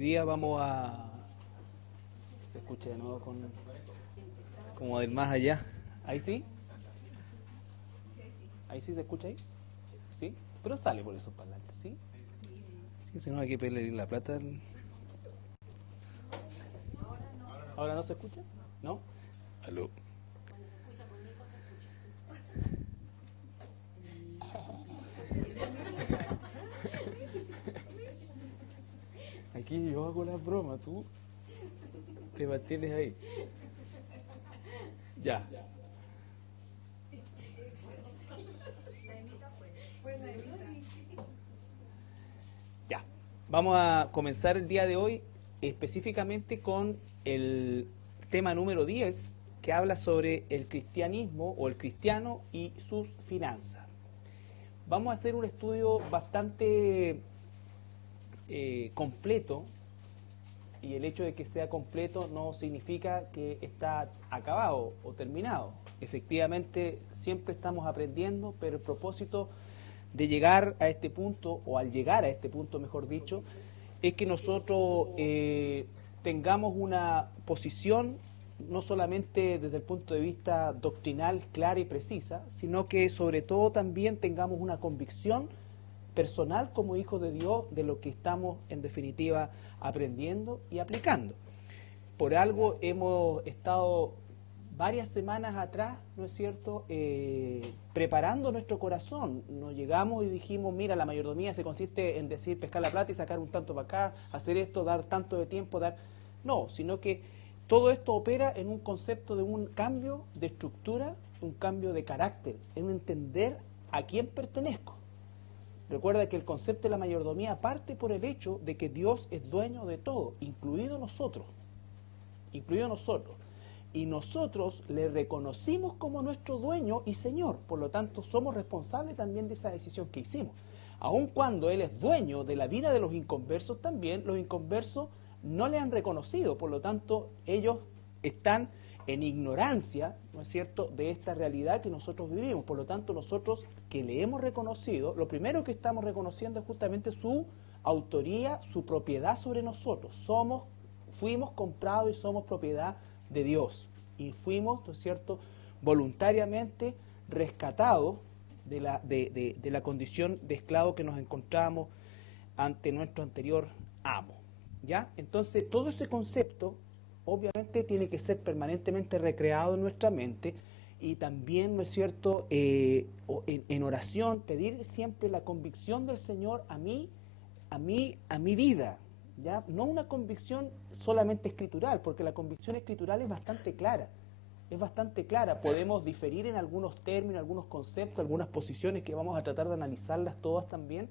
Hoy día vamos a... Se escucha de nuevo como del más allá. ¿Ahí sí? ¿Ahí sí se escucha ahí? ¿Sí? Pero sale por esos parlantes, ¿sí? Sí, si no hay que pedirle la plata. ¿Ahora no se escucha? ¿No? Aló. Aquí yo hago las bromas, tú te mantienes ahí. Ya. Ya. Vamos a comenzar el día de hoy específicamente con el tema número 10 que habla sobre el cristianismo o el cristiano y sus finanzas. Vamos a hacer un estudio bastante completo, y el hecho de que sea completo no significa que está acabado o terminado. Efectivamente, siempre estamos aprendiendo, pero el propósito de llegar a este punto, o al llegar a este punto, mejor dicho, es que nosotros tengamos una posición no solamente desde el punto de vista doctrinal clara y precisa, sino que sobre todo también tengamos una convicción personal como hijos de Dios de lo que estamos en definitiva aprendiendo y aplicando. Por algo hemos estado varias semanas atrás, ¿no es cierto?, preparando nuestro corazón. Nos llegamos y dijimos, mira, la mayordomía se consiste en decir pescar la plata y sacar un tanto para acá, hacer esto, dar tanto de tiempo, dar... No, sino que todo esto opera en un concepto de un cambio de estructura, un cambio de carácter, en entender a quién pertenezco. Recuerda que el concepto de la mayordomía parte por el hecho de que Dios es dueño de todo, incluido nosotros. Y nosotros le reconocimos como nuestro dueño y Señor. Por lo tanto, somos responsables también de esa decisión que hicimos. Aun cuando Él es dueño de la vida de los inconversos, también los inconversos no le han reconocido. Por lo tanto, ellos están en ignorancia, ¿no es cierto?, de esta realidad que nosotros vivimos. Por lo tanto, nosotros que le hemos reconocido, lo primero que estamos reconociendo es justamente su autoría, su propiedad sobre nosotros. Fuimos comprados y somos propiedad de Dios. Y fuimos, ¿no es cierto?, voluntariamente rescatados de la condición de esclavo que nos encontramos ante nuestro anterior amo. ¿Ya? Entonces, todo ese concepto obviamente tiene que ser permanentemente recreado en nuestra mente, y también, ¿no es cierto?, en oración, pedir siempre la convicción del Señor a mi vida, ¿ya? No una convicción solamente escritural, porque la convicción escritural es bastante clara, podemos diferir en algunos términos, algunos conceptos, algunas posiciones que vamos a tratar de analizarlas todas también,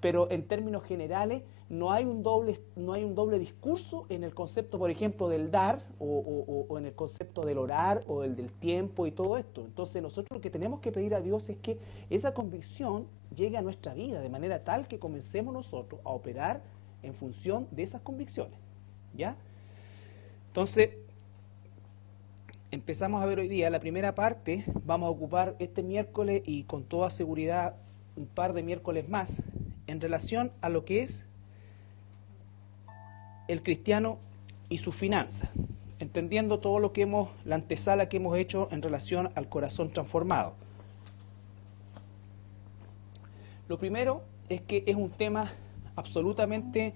pero en términos generales no hay un doble discurso en el concepto, por ejemplo, del dar o en el concepto del orar o el del tiempo y todo esto. Entonces nosotros lo que tenemos que pedir a Dios es que esa convicción llegue a nuestra vida de manera tal que comencemos nosotros a operar en función de esas convicciones. ¿Ya? Entonces, empezamos a ver hoy día la primera parte. Vamos a ocupar este miércoles y con toda seguridad un par de miércoles más en relación a lo que es el cristiano y sus finanzas, entendiendo todo lo que la antesala que hemos hecho en relación al corazón transformado. Lo primero es que es un tema absolutamente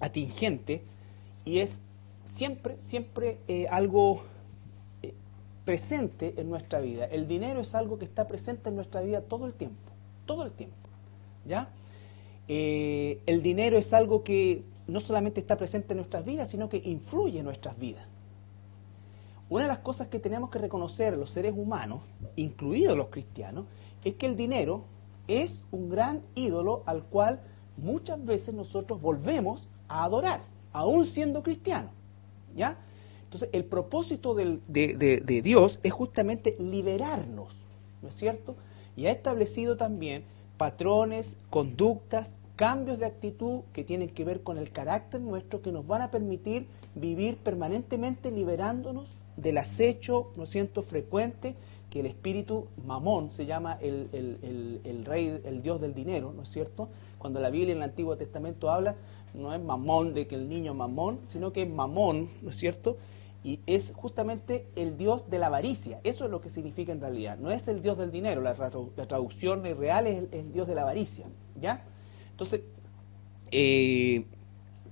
atingente, y es siempre algo presente en nuestra vida. El dinero es algo que está presente en nuestra vida todo el tiempo, ¿ya? El dinero es algo que no solamente está presente en nuestras vidas, sino que influye en nuestras vidas. Una de las cosas que tenemos que reconocer los seres humanos, incluidos los cristianos, es que el dinero es un gran ídolo al cual muchas veces nosotros volvemos a adorar, aún siendo cristianos, ¿ya? Entonces, el propósito de Dios es justamente liberarnos, ¿no es cierto? Y ha establecido también patrones, conductas, cambios de actitud que tienen que ver con el carácter nuestro, que nos van a permitir vivir permanentemente liberándonos del acecho, ¿no es cierto?, frecuente, que el espíritu Mamón se llama el rey, el dios del dinero, ¿no es cierto?, Cuando la Biblia en el Antiguo Testamento habla, no es mamón de que el niño mamón, sino que es mamón, ¿no es cierto? Y es justamente el Dios de la avaricia. Eso es lo que significa en realidad. No es el Dios del dinero. La traducción real es el Dios de la avaricia, ¿ya? Entonces,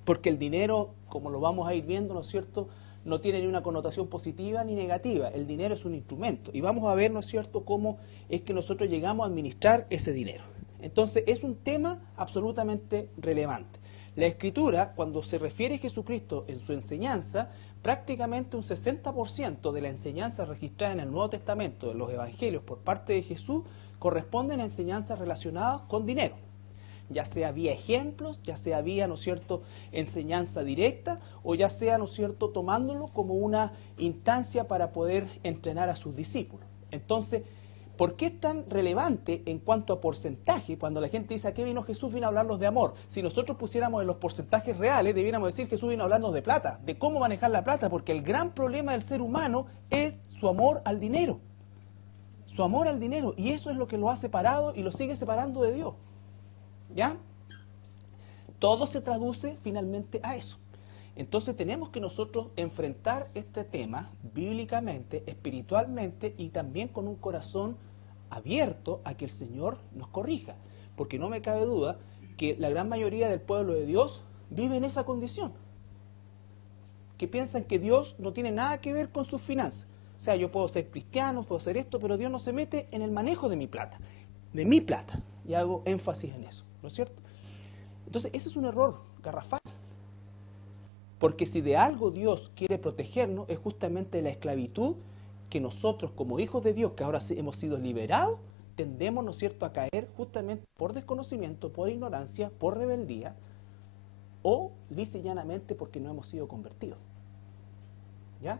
porque el dinero, como lo vamos a ir viendo, ¿no es cierto?, no tiene ni una connotación positiva ni negativa. El dinero es un instrumento. Y vamos a ver, ¿no es cierto?, cómo es que nosotros llegamos a administrar ese dinero. Entonces, es un tema absolutamente relevante. La Escritura, cuando se refiere a Jesucristo en su enseñanza, prácticamente un 60% de la enseñanza registrada en el Nuevo Testamento, de los Evangelios por parte de Jesús, corresponden a enseñanzas relacionadas con dinero. Ya sea vía ejemplos, ya sea vía, ¿no es cierto?, enseñanza directa, o ya sea, ¿no es cierto?, tomándolo como una instancia para poder entrenar a sus discípulos. Entonces, ¿por qué es tan relevante en cuanto a porcentaje? Cuando la gente dice, ¿a qué vino Jesús? Vino a hablarnos de amor. Si nosotros pusiéramos en los porcentajes reales, debiéramos decir Jesús vino a hablarnos de plata, de cómo manejar la plata, porque el gran problema del ser humano es su amor al dinero. Su amor al dinero, y eso es lo que lo ha separado y lo sigue separando de Dios. ¿Ya? Todo se traduce finalmente a eso. Entonces tenemos que nosotros enfrentar este tema bíblicamente, espiritualmente y también con un corazón abierto a que el Señor nos corrija. Porque no me cabe duda que la gran mayoría del pueblo de Dios vive en esa condición. Que piensan que Dios no tiene nada que ver con sus finanzas. O sea, yo puedo ser cristiano, puedo ser esto, pero Dios no se mete en el manejo de mi plata. De mi plata. Y hago énfasis en eso, ¿no es cierto? Entonces, ese es un error garrafal. Porque si de algo Dios quiere protegernos, es justamente la esclavitud que nosotros, como hijos de Dios, que ahora hemos sido liberados, tendemos, ¿no es cierto?, a caer justamente por desconocimiento, por ignorancia, por rebeldía, o lisa y llanamente porque no hemos sido convertidos. ¿Ya?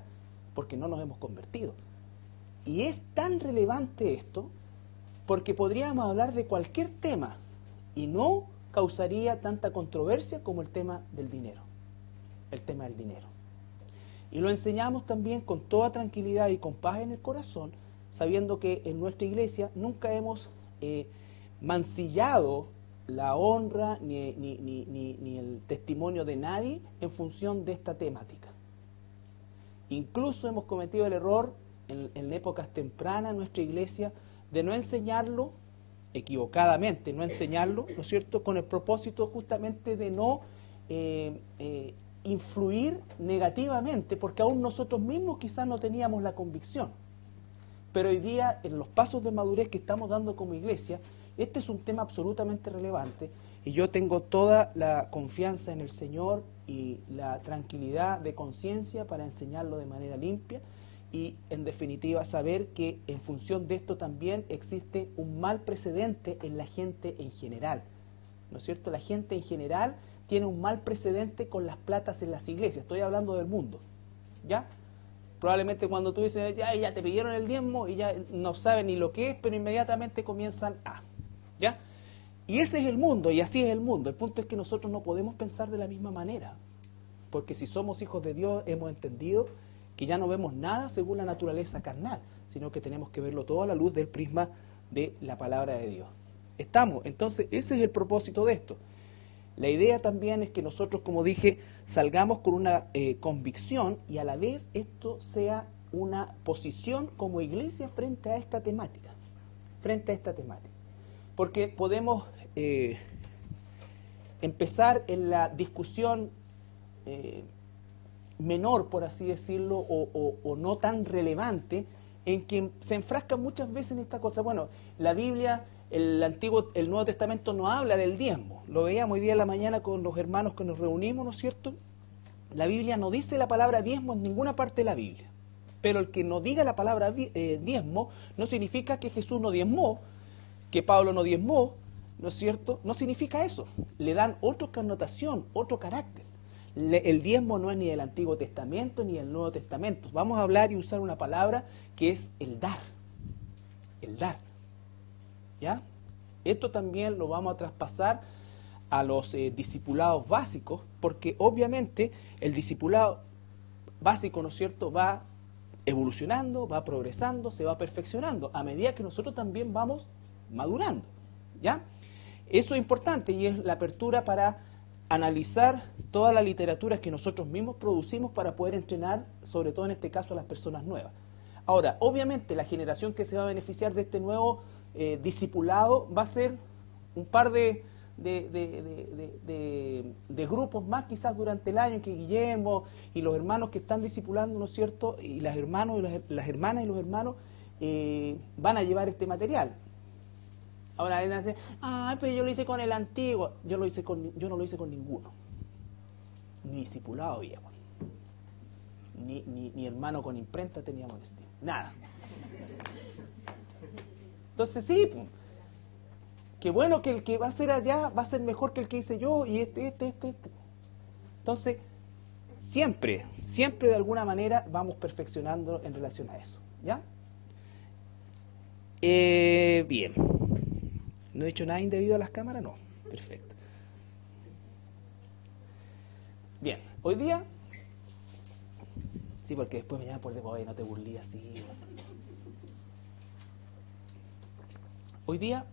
Porque no nos hemos convertido. Y es tan relevante esto, porque podríamos hablar de cualquier tema y no causaría tanta controversia como el tema del dinero. El tema del dinero. Y lo enseñamos también con toda tranquilidad y con paz en el corazón, sabiendo que en nuestra iglesia nunca hemos mancillado la honra ni el testimonio de nadie en función de esta temática. Incluso hemos cometido el error en épocas tempranas en nuestra iglesia de no enseñarlo, equivocadamente, no enseñarlo, ¿no es cierto?, con el propósito justamente de no influir negativamente, porque aún nosotros mismos quizás no teníamos la convicción. Pero hoy día, en los pasos de madurez que estamos dando como iglesia, este es un tema absolutamente relevante y yo tengo toda la confianza en el Señor y la tranquilidad de conciencia para enseñarlo de manera limpia y, en definitiva, saber que en función de esto también existe un mal precedente en la gente en general, ¿no es cierto? La gente en general tiene un mal precedente con las platas en las iglesias. Estoy hablando del mundo, ¿ya? Probablemente cuando tú dices, ya te pidieron el diezmo y ya no saben ni lo que es, pero inmediatamente comienzan a, ¿ya? Y ese es el mundo, y así es el mundo. El punto es que nosotros no podemos pensar de la misma manera, porque si somos hijos de Dios hemos entendido que ya no vemos nada según la naturaleza carnal, sino que tenemos que verlo todo a la luz del prisma de la palabra de Dios. ¿Estamos? Entonces, ese es el propósito de esto. La idea también es que nosotros, como dije, salgamos con una convicción y a la vez esto sea una posición como iglesia frente a esta temática. Porque podemos empezar en la discusión menor, por así decirlo, o no tan relevante, en que se enfrasca muchas veces en esta cosa. Bueno, la Biblia, el Nuevo Testamento no habla del diezmo. Lo veíamos hoy día en la mañana con los hermanos que nos reunimos, ¿no es cierto? La Biblia no dice la palabra diezmo en ninguna parte de la Biblia. Pero el que no diga la palabra diezmo no significa que Jesús no diezmó, que Pablo no diezmó, ¿no es cierto? No significa eso. Le dan otra connotación, otro carácter. El diezmo no es ni del Antiguo Testamento ni del Nuevo Testamento. Vamos a hablar y usar una palabra que es el dar. El dar. ¿Ya? Esto también lo vamos a traspasar a los discipulados básicos, porque obviamente el discipulado básico, ¿no es cierto?, va evolucionando, va progresando, se va perfeccionando, a medida que nosotros también vamos madurando, ¿ya? Eso es importante y es la apertura para analizar toda la literatura que nosotros mismos producimos para poder entrenar, sobre todo en este caso, a las personas nuevas. Ahora, obviamente, la generación que se va a beneficiar de este nuevo discipulado va a ser un par de grupos más quizás durante el año, que Guillermo y los hermanos que están discipulando, ¿no es cierto?, y las hermanas y los hermanos van a llevar este material. Ahora alguien dice, pero yo lo hice con el antiguo. Yo no lo hice con ninguno. Ni discipulado viejo. Ni hermano con imprenta teníamos ese tiempo. Nada. Entonces sí, qué bueno que el que va a ser allá va a ser mejor que el que hice yo y este. Entonces, siempre de alguna manera vamos perfeccionando en relación a eso. ¿Ya? Bien. ¿No he dicho nada indebido a las cámaras? No. Perfecto. Bien. Hoy día... Sí, porque después me llaman por debajo y no te burlí así. Hoy día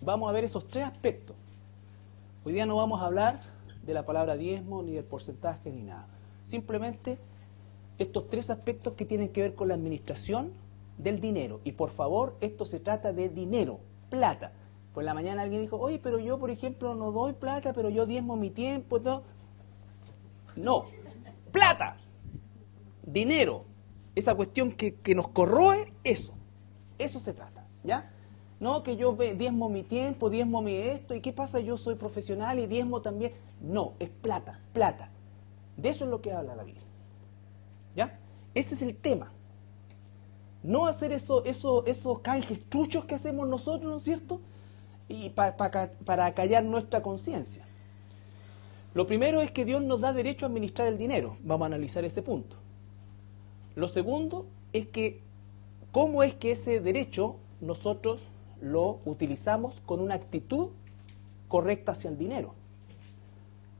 vamos a ver esos tres aspectos. Hoy día no vamos a hablar de la palabra diezmo, ni del porcentaje, ni nada. Simplemente estos tres aspectos que tienen que ver con la administración del dinero. Y por favor, esto se trata de dinero, plata. Por la mañana alguien dijo, oye, pero yo, por ejemplo, no doy plata, pero yo diezmo mi tiempo. No, plata, dinero, esa cuestión que nos corroe, eso se trata, ¿ya? No, que yo diezmo mi tiempo, diezmo mi esto, ¿y qué pasa? Yo soy profesional y diezmo también. No, es plata. De eso es lo que habla la Biblia, ¿ya? Ese es el tema. No hacer esos canjes truchos que hacemos nosotros, ¿no es cierto?, y para acallar nuestra conciencia. Lo primero es que Dios nos da derecho a administrar el dinero. Vamos a analizar ese punto. Lo segundo es que cómo es que ese derecho nosotros lo utilizamos con una actitud correcta hacia el dinero.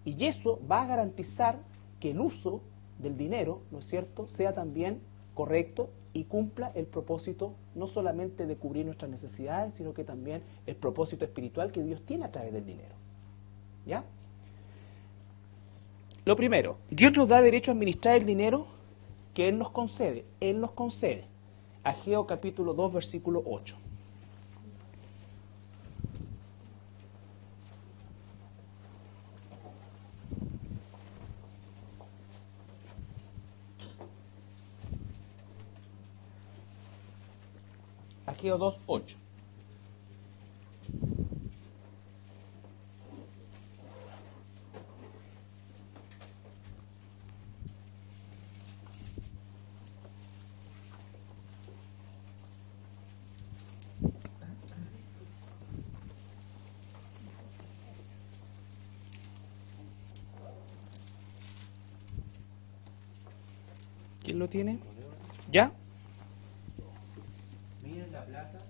Y eso va a garantizar que el uso del dinero, ¿no es cierto?, sea también correcto y cumpla el propósito no solamente de cubrir nuestras necesidades, sino que también el propósito espiritual que Dios tiene a través del dinero. ¿Ya? Lo primero, Dios nos da derecho a administrar el dinero que Él nos concede. Él nos concede. Ageo capítulo 2, versículo 8. Ageo 2, 8. ¿Quién lo tiene? ¿Ya? Mía es la plata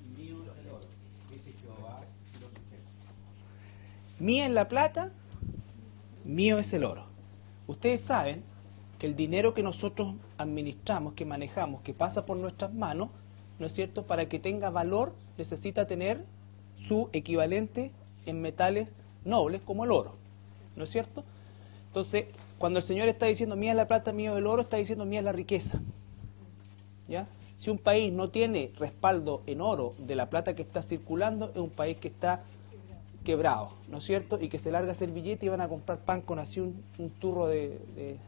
y mío es el oro, dice Jehová los ejércitos. Mía es la plata, mío es el oro. Ustedes saben que el dinero que nosotros administramos, que manejamos, que pasa por nuestras manos, ¿no es cierto?, para que tenga valor necesita tener su equivalente en metales nobles como el oro, ¿no es cierto? Entonces, cuando el Señor está diciendo mía es la plata, mío es el oro, está diciendo mía es la riqueza, ¿ya? Si un país no tiene respaldo en oro de la plata que está circulando, es un país que está quebrado, ¿no es cierto? Y que se larga a hacer billete y van a comprar pan con así un turro de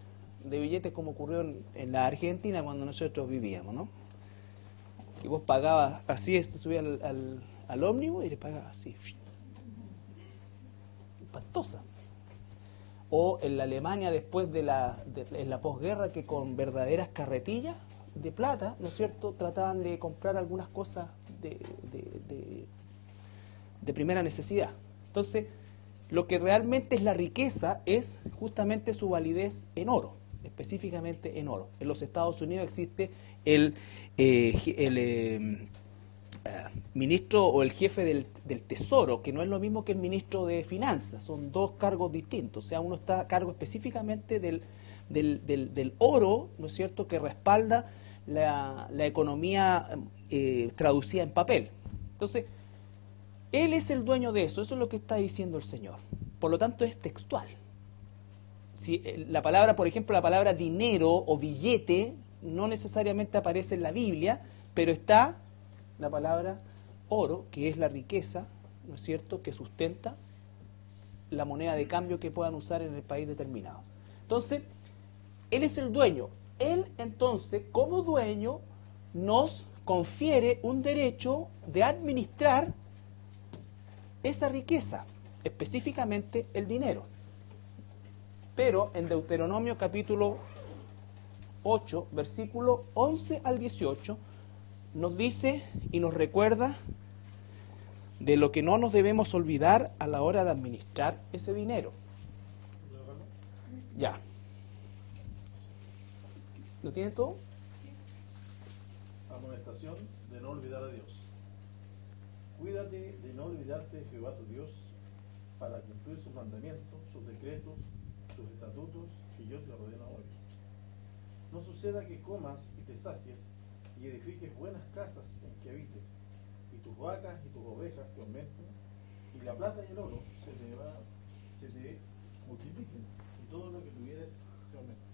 billetes, como ocurrió en la Argentina cuando nosotros vivíamos, ¿no? Que vos pagabas así, subías al ómnibus y le pagabas así. Espantosa. O en la Alemania después en la posguerra, que con verdaderas carretillas de plata, ¿no es cierto?, trataban de comprar algunas cosas de primera necesidad. Entonces, lo que realmente es la riqueza es justamente su validez en oro, específicamente en oro. En los Estados Unidos existe el ministro o el jefe del Tesoro, que no es lo mismo que el ministro de Finanzas, son dos cargos distintos. O sea, uno está a cargo específicamente del oro, ¿no es cierto?, que respalda la economía traducida en papel. Entonces, Él es el dueño de eso es lo que está diciendo el Señor. Por lo tanto, es textual. Si la palabra, por ejemplo, la palabra dinero o billete no necesariamente aparece en la Biblia, pero está la palabra oro, que es la riqueza, ¿no es cierto?, que sustenta la moneda de cambio que puedan usar en el país determinado. Entonces, Él es el dueño. Él, entonces, como dueño, nos confiere un derecho de administrar esa riqueza, específicamente el dinero. Pero en Deuteronomio capítulo 8, versículo 11 al 18, nos dice y nos recuerda de lo que no nos debemos olvidar a la hora de administrar ese dinero. Ya. ¿Lo tiene todo? Amonestación de no olvidar a Dios. Cuídate de no olvidarte de Jehová tu Dios para cumplir sus mandamientos, sus decretos, sus estatutos que yo te ordeno hoy. No suceda que comas y te sacies y edifiques buenas casas en que habites, y tus vacas y tus ovejas te aumenten, y la plata y el oro se te multipliquen, y todo lo que tuvieres se aumente.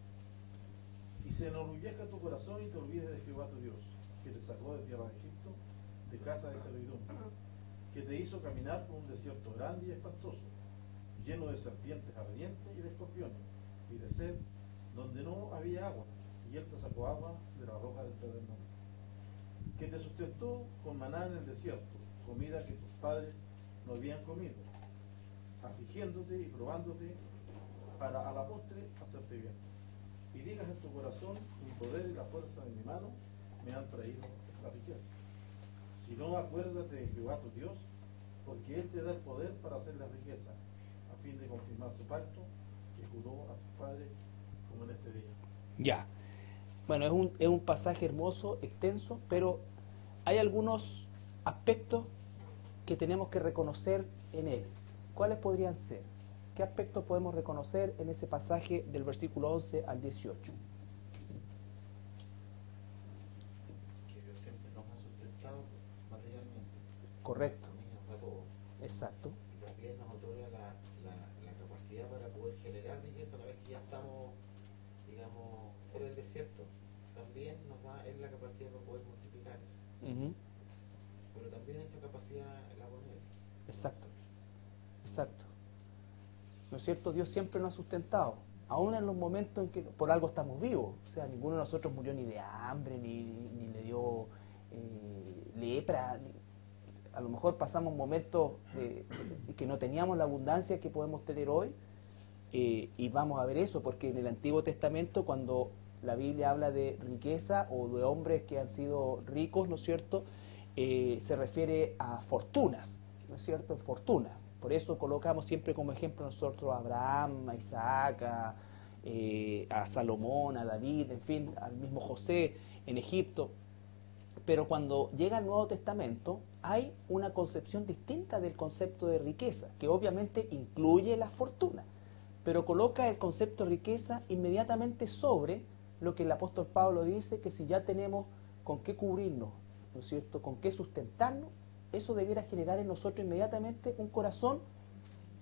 Y se enorgullezca tu corazón y te olvides de Jehová tu Dios, que te sacó de tierra de Egipto, de casa de servidumbre, que te hizo caminar por un desierto grande y espantoso, lleno de serpientes ardientes y de escorpiones, y de sed, donde no había agua, y él te sacó agua de la roca del pedernal, que te sustentó con maná en el desierto, comida que tus padres no habían comido, afligiéndote y probándote, para a la postre hacerte bien. Y digas en tu corazón, mi poder y la fuerza de mi mano me han traído la riqueza. Si no, acuérdate de Jehová tu Dios, porque Él te da el poder para hacer la riqueza, a fin de confirmar su pacto que juró a tus padres como en este día. Ya. Bueno, es un pasaje hermoso, extenso, pero hay algunos aspectos que tenemos que reconocer en él. ¿Cuáles podrían ser? ¿Qué aspectos podemos reconocer en ese pasaje del versículo 11 al 18? Que Dios siempre nos ha sustentado materialmente. Correcto. También nos da todo. Exacto. Y también nos otorga la capacidad para poder generar riqueza una vez que ya estamos, digamos, fuera del desierto. También nos da Él la capacidad para poder multiplicar eso. Pero también esa capacidad la pone Él. Exacto. Exacto. ¿No es cierto? Dios siempre nos ha sustentado, aún en los momentos en que por algo estamos vivos. O sea, ninguno de nosotros murió ni de hambre, ni le dio lepra. A lo mejor pasamos momentos que no teníamos la abundancia que podemos tener hoy, y vamos a ver eso, porque en el Antiguo Testamento, cuando la Biblia habla de riqueza o de hombres que han sido ricos, ¿no es cierto?, se refiere a fortunas, ¿no es cierto?, fortuna. Por eso colocamos siempre como ejemplo nosotros a Abraham, a Isaac, a Salomón, a David, en fin, al mismo José en Egipto. Pero cuando llega el Nuevo Testamento hay una concepción distinta del concepto de riqueza, que obviamente incluye la fortuna, pero coloca el concepto de riqueza inmediatamente sobre lo que el apóstol Pablo dice, que si ya tenemos con qué cubrirnos, ¿no es cierto?, con qué sustentarnos, eso debiera generar en nosotros inmediatamente un corazón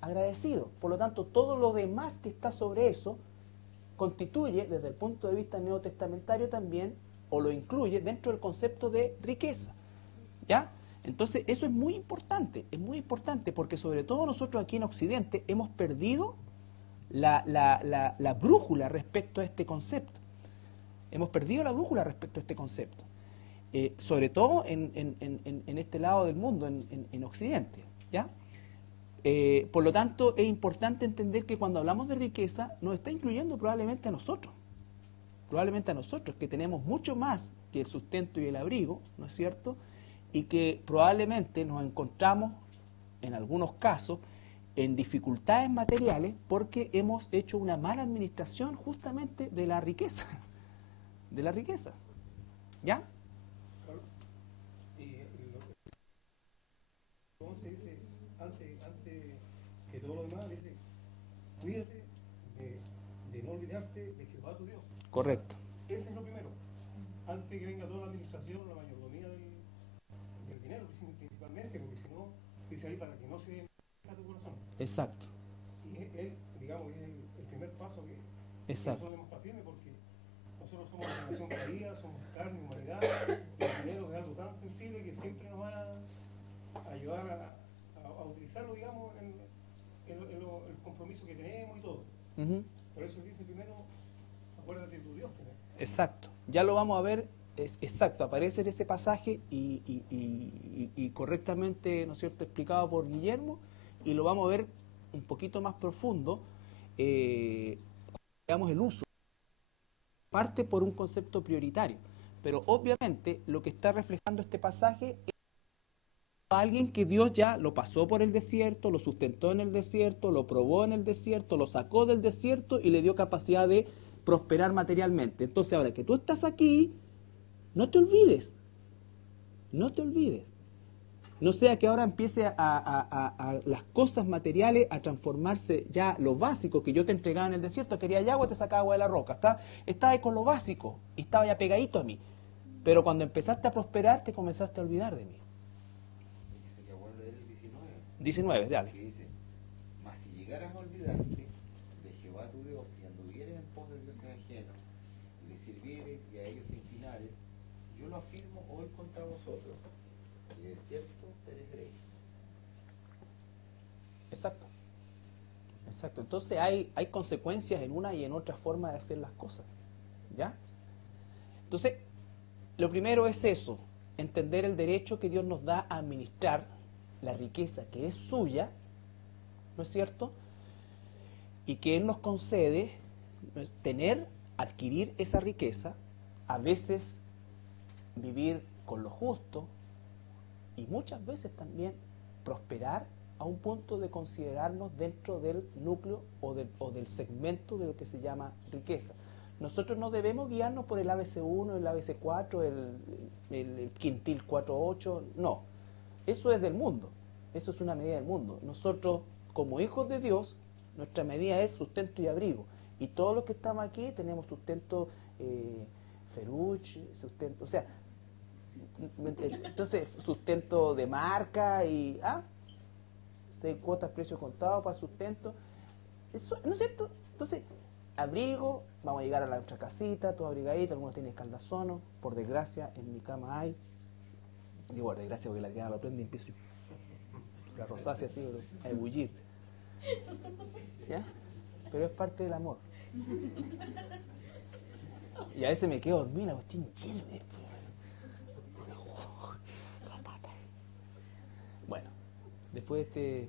agradecido. Por lo tanto, todo lo demás que está sobre eso constituye, desde el punto de vista neotestamentario también, o lo incluye dentro del concepto de riqueza. ¿Ya? Entonces, eso es muy importante, porque sobre todo nosotros aquí en Occidente hemos perdido la brújula respecto a este concepto. Hemos perdido la brújula respecto a este concepto. Sobre todo en este lado del mundo, en Occidente, ¿ya? Por lo tanto, es importante entender que cuando hablamos de riqueza, nos está incluyendo probablemente a nosotros, que tenemos mucho más que el sustento y el abrigo, ¿no es cierto?, y que probablemente nos encontramos, en algunos casos, en dificultades materiales porque hemos hecho una mala administración justamente de la riqueza, ¿ya? Entonces dice, antes que todo lo demás, dice, cuídate de no olvidarte de Jehová tu Dios. Correcto. Ese es lo primero. Antes que venga toda la administración, la mayordomía del dinero, principalmente, porque si no, dice ahí, para que no se entristezca tu corazón. Exacto, Y él, digamos, es el primer paso que exacto. nosotros debemos estar firmes, porque nosotros somos una nación caída, somos carne, humanidad, y el dinero es algo tan sensible que siempre nos va a ayudar a utilizarlo, digamos, en el compromiso que tenemos y todo. Ujú. Por eso dice primero, acuérdate de tu Dios primero. Exacto, ya lo vamos a ver, exacto, aparece en ese pasaje y correctamente, ¿no es cierto?, explicado por Guillermo, y lo vamos a ver un poquito más profundo, digamos el uso, parte por un concepto prioritario, pero obviamente lo que está reflejando este pasaje es a alguien que Dios ya lo pasó por el desierto, lo sustentó en el desierto, lo probó en el desierto, lo sacó del desierto y le dio capacidad de prosperar materialmente. Entonces ahora que tú estás aquí, no te olvides, no te olvides. No sea que ahora empiece a las cosas materiales a transformarse ya lo básico que yo te entregaba en el desierto. Quería agua, te sacaba agua de la roca. Estaba ahí con lo básico y estaba ya pegadito a mí. Pero cuando empezaste a prosperar, te comenzaste a olvidar de mí. Y sería bueno leer el 19. 19, dale. Que dice, mas si llegaras a olvidarte de Jehová tu Dios y anduvieres en pos de dioses ajenos, y le sirvieres y a ellos te inclinares, yo lo afirmo hoy contra vosotros, y de cierto pereceréis. Exacto. Exacto. Entonces hay consecuencias en una y en otra forma de hacer las cosas. ¿Ya? Entonces, lo primero es eso, entender el derecho que Dios nos da a administrar la riqueza que es suya, ¿no es cierto? Y que Él nos concede, ¿no es?, tener, adquirir esa riqueza, a veces vivir con lo justo y muchas veces también prosperar a un punto de considerarnos dentro del núcleo o del segmento de lo que se llama riqueza. Nosotros no debemos guiarnos por el ABC1, el ABC4, el quintil 48, no. Eso es del mundo, eso es una medida del mundo. Nosotros, como hijos de Dios, nuestra medida es sustento y abrigo. Y todos los que estamos aquí tenemos sustento Ferrucci, sustento, o sea, entonces sustento de marca y 6 cuotas precio contado para sustento. Eso, ¿no es cierto? Entonces, abrigo, vamos a llegar a nuestra casita, todo abrigadito, algunos tienen escaldazono, por desgracia, en mi cama hay. Digo, por desgracia, porque la tirada lo prende y empiezo la rosácea así, a ebullir. ¿Ya? Pero es parte del amor. Y a veces me quedo dormida, la cuestión llena de... Bueno, después de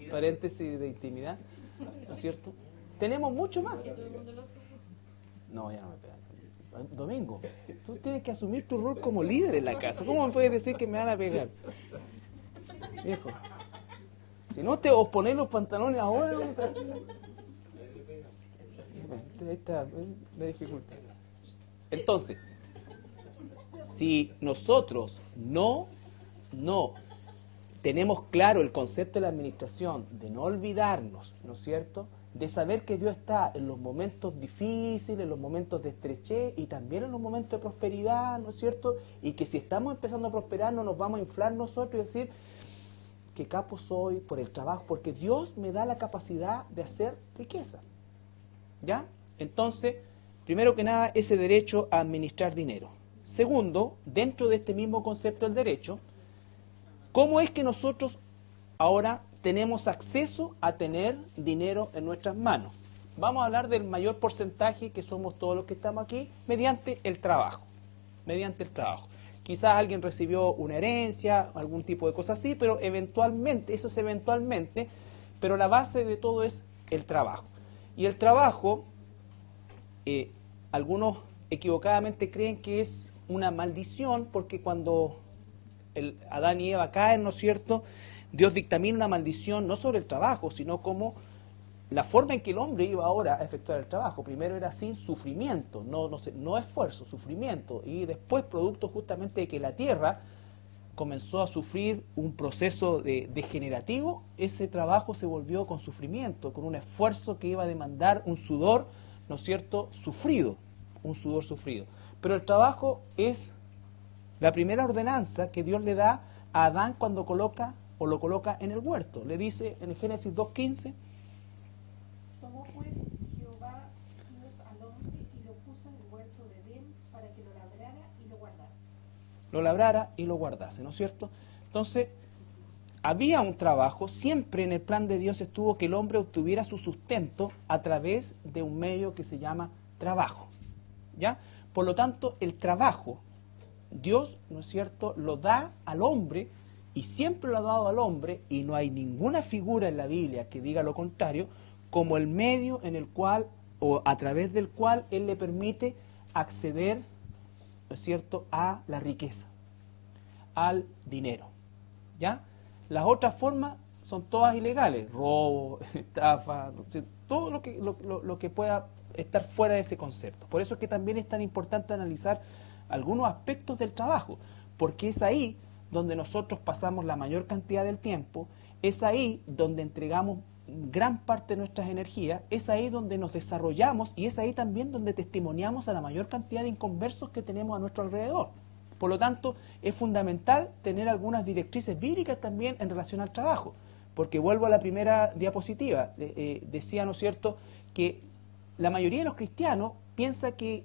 este paréntesis de intimidad, ¿no es cierto? Tenemos mucho más. No, ya no me pegan. Domingo, tú tienes que asumir tu rol como líder en la casa. ¿Cómo me puedes decir que me van a pegar? Viejo, si no te os ponéis los pantalones ahora, ahí está la dificultad. Entonces, si nosotros no tenemos claro el concepto de la administración, de no olvidarnos, ¿no es cierto?, de saber que Dios está en los momentos difíciles, en los momentos de estrechez y también en los momentos de prosperidad, ¿no es cierto?, y que si estamos empezando a prosperar no nos vamos a inflar nosotros y decir qué capo soy por el trabajo, porque Dios me da la capacidad de hacer riqueza. ¿Ya? Entonces, primero que nada, ese derecho a administrar dinero. Segundo, dentro de este mismo concepto del derecho, ¿cómo es que nosotros ahora tenemos acceso a tener dinero en nuestras manos? Vamos a hablar del mayor porcentaje que somos todos los que estamos aquí, mediante el trabajo. Mediante el trabajo. Quizás alguien recibió una herencia, algún tipo de cosa así, pero eventualmente, eso es eventualmente, pero la base de todo es el trabajo. Y el trabajo, algunos equivocadamente creen que es una maldición, porque cuando Adán y Eva caen, ¿no es cierto?, Dios dictamina una maldición no sobre el trabajo, sino como la forma en que el hombre iba ahora a efectuar el trabajo. Primero era sin sufrimiento, no esfuerzo, sufrimiento. Y después, producto justamente de que la tierra comenzó a sufrir un proceso degenerativo, ese trabajo se volvió con sufrimiento, con un esfuerzo que iba a demandar un sudor, ¿no es cierto?, sufrido, un sudor sufrido. Pero el trabajo es la primera ordenanza que Dios le da a Adán cuando coloca o lo coloca en el huerto. Le dice en Génesis 2:15, tomó pues Jehová Dios al hombre y lo puso en el huerto de Edén para que lo labrara y lo guardase. Lo labrara y lo guardase, ¿no es cierto? Entonces, había un trabajo, siempre en el plan de Dios estuvo que el hombre obtuviera su sustento a través de un medio que se llama trabajo, ¿ya? Por lo tanto, el trabajo, Dios, ¿no es cierto?, lo da al hombre y siempre lo ha dado al hombre, y no hay ninguna figura en la Biblia que diga lo contrario, como el medio en el cual, o a través del cual Él le permite acceder, ¿no es cierto?, a la riqueza, al dinero, ¿ya? Las otras formas son todas ilegales, robo, estafa, todo lo que pueda estar fuera de ese concepto. Por eso es que también es tan importante analizar algunos aspectos del trabajo, porque es ahí donde nosotros pasamos la mayor cantidad del tiempo, es ahí donde entregamos gran parte de nuestras energías, es ahí donde nos desarrollamos y es ahí también donde testimoniamos a la mayor cantidad de inconversos que tenemos a nuestro alrededor. Por lo tanto, es fundamental tener algunas directrices bíblicas también en relación al trabajo, porque vuelvo a la primera diapositiva, decía, ¿no es cierto?, que la mayoría de los cristianos piensa que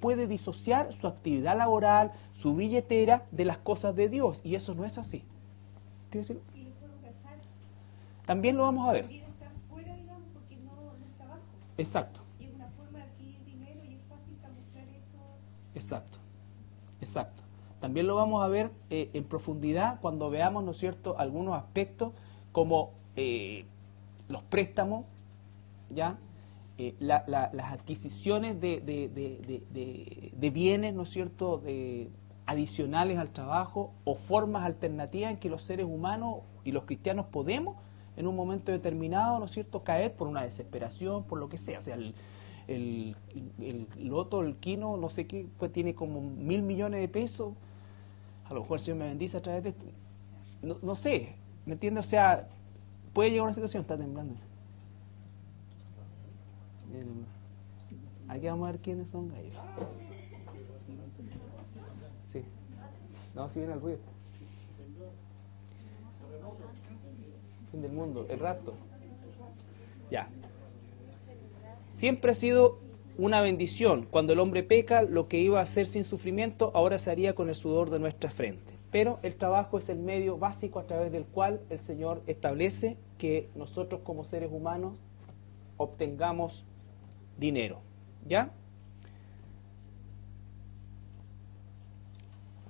puede disociar su actividad laboral, su billetera, de las cosas de Dios, y eso no es así. Y lo puedo casar. También lo vamos a ver. También está fuera, digamos, porque no es trabajo. Exacto. Y es una forma de adquirir dinero y es fácil camuflar eso. Exacto, exacto. También lo vamos a ver en profundidad cuando veamos, ¿no es cierto?, algunos aspectos como los préstamos, ¿ya? Las adquisiciones de bienes, ¿no es cierto?, adicionales al trabajo, o formas alternativas en que los seres humanos y los cristianos podemos en un momento determinado, ¿no es cierto?, caer por una desesperación, por lo que sea. O sea, el loto, el quino, no sé qué, pues tiene como 1.000 millones de pesos. A lo mejor el Señor me bendice a través de esto. No sé, ¿me entiendes? O sea, puede llegar a una situación, está temblando. Miren, aquí vamos a ver quiénes son gallos. Sí. No, si viene el ruido. Fin del mundo, el rapto. Ya. Siempre ha sido una bendición. Cuando el hombre peca, lo que iba a hacer sin sufrimiento, ahora se haría con el sudor de nuestra frente. Pero el trabajo es el medio básico a través del cual el Señor establece que nosotros como seres humanos obtengamos dinero. ¿Ya?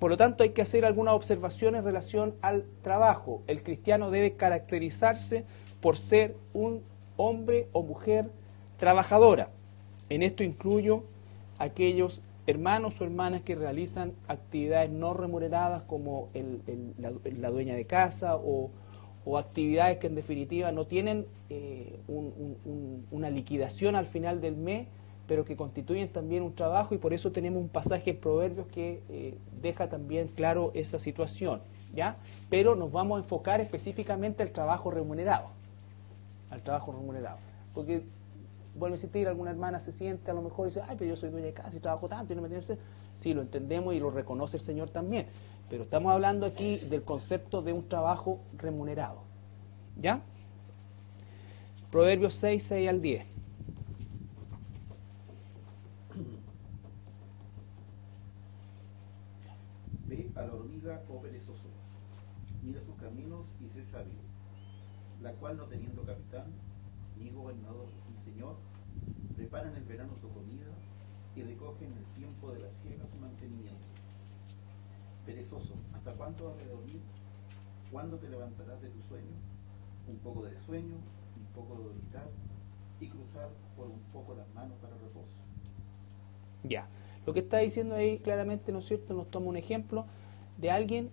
Por lo tanto, hay que hacer algunas observaciones en relación al trabajo. El cristiano debe caracterizarse por ser un hombre o mujer trabajadora. En esto incluyo aquellos hermanos o hermanas que realizan actividades no remuneradas como la dueña de casa o actividades que en definitiva no tienen una liquidación al final del mes, pero que constituyen también un trabajo, y por eso tenemos un pasaje en Proverbios que deja también claro esa situación, ¿ya? Pero nos vamos a enfocar específicamente al trabajo remunerado, porque vuelvo a insistir, alguna hermana se siente a lo mejor y dice, ay, pero yo soy dueña de casa y trabajo tanto y no me tengo que hacer. Sí, lo entendemos y lo reconoce el Señor también, pero estamos hablando aquí del concepto de un trabajo remunerado, ¿ya? Proverbios 6, 6 al 10. Ve a la hormiga, oh perezoso, mira sus caminos y sé sabio, la cual no teniendo capitán, ni gobernador, ni señor, prepara en el verano su comida y recoge en el tiempo de la siega su mantenimiento. Perezoso, ¿hasta cuánto has de dormir? ¿Cuándo te levantarás de tu sueño? Un poco de sueño, un poco de dormitar y cruzar por un poco las manos para reposo. Ya, lo que está diciendo ahí claramente, ¿no es cierto?, nos toma un ejemplo de alguien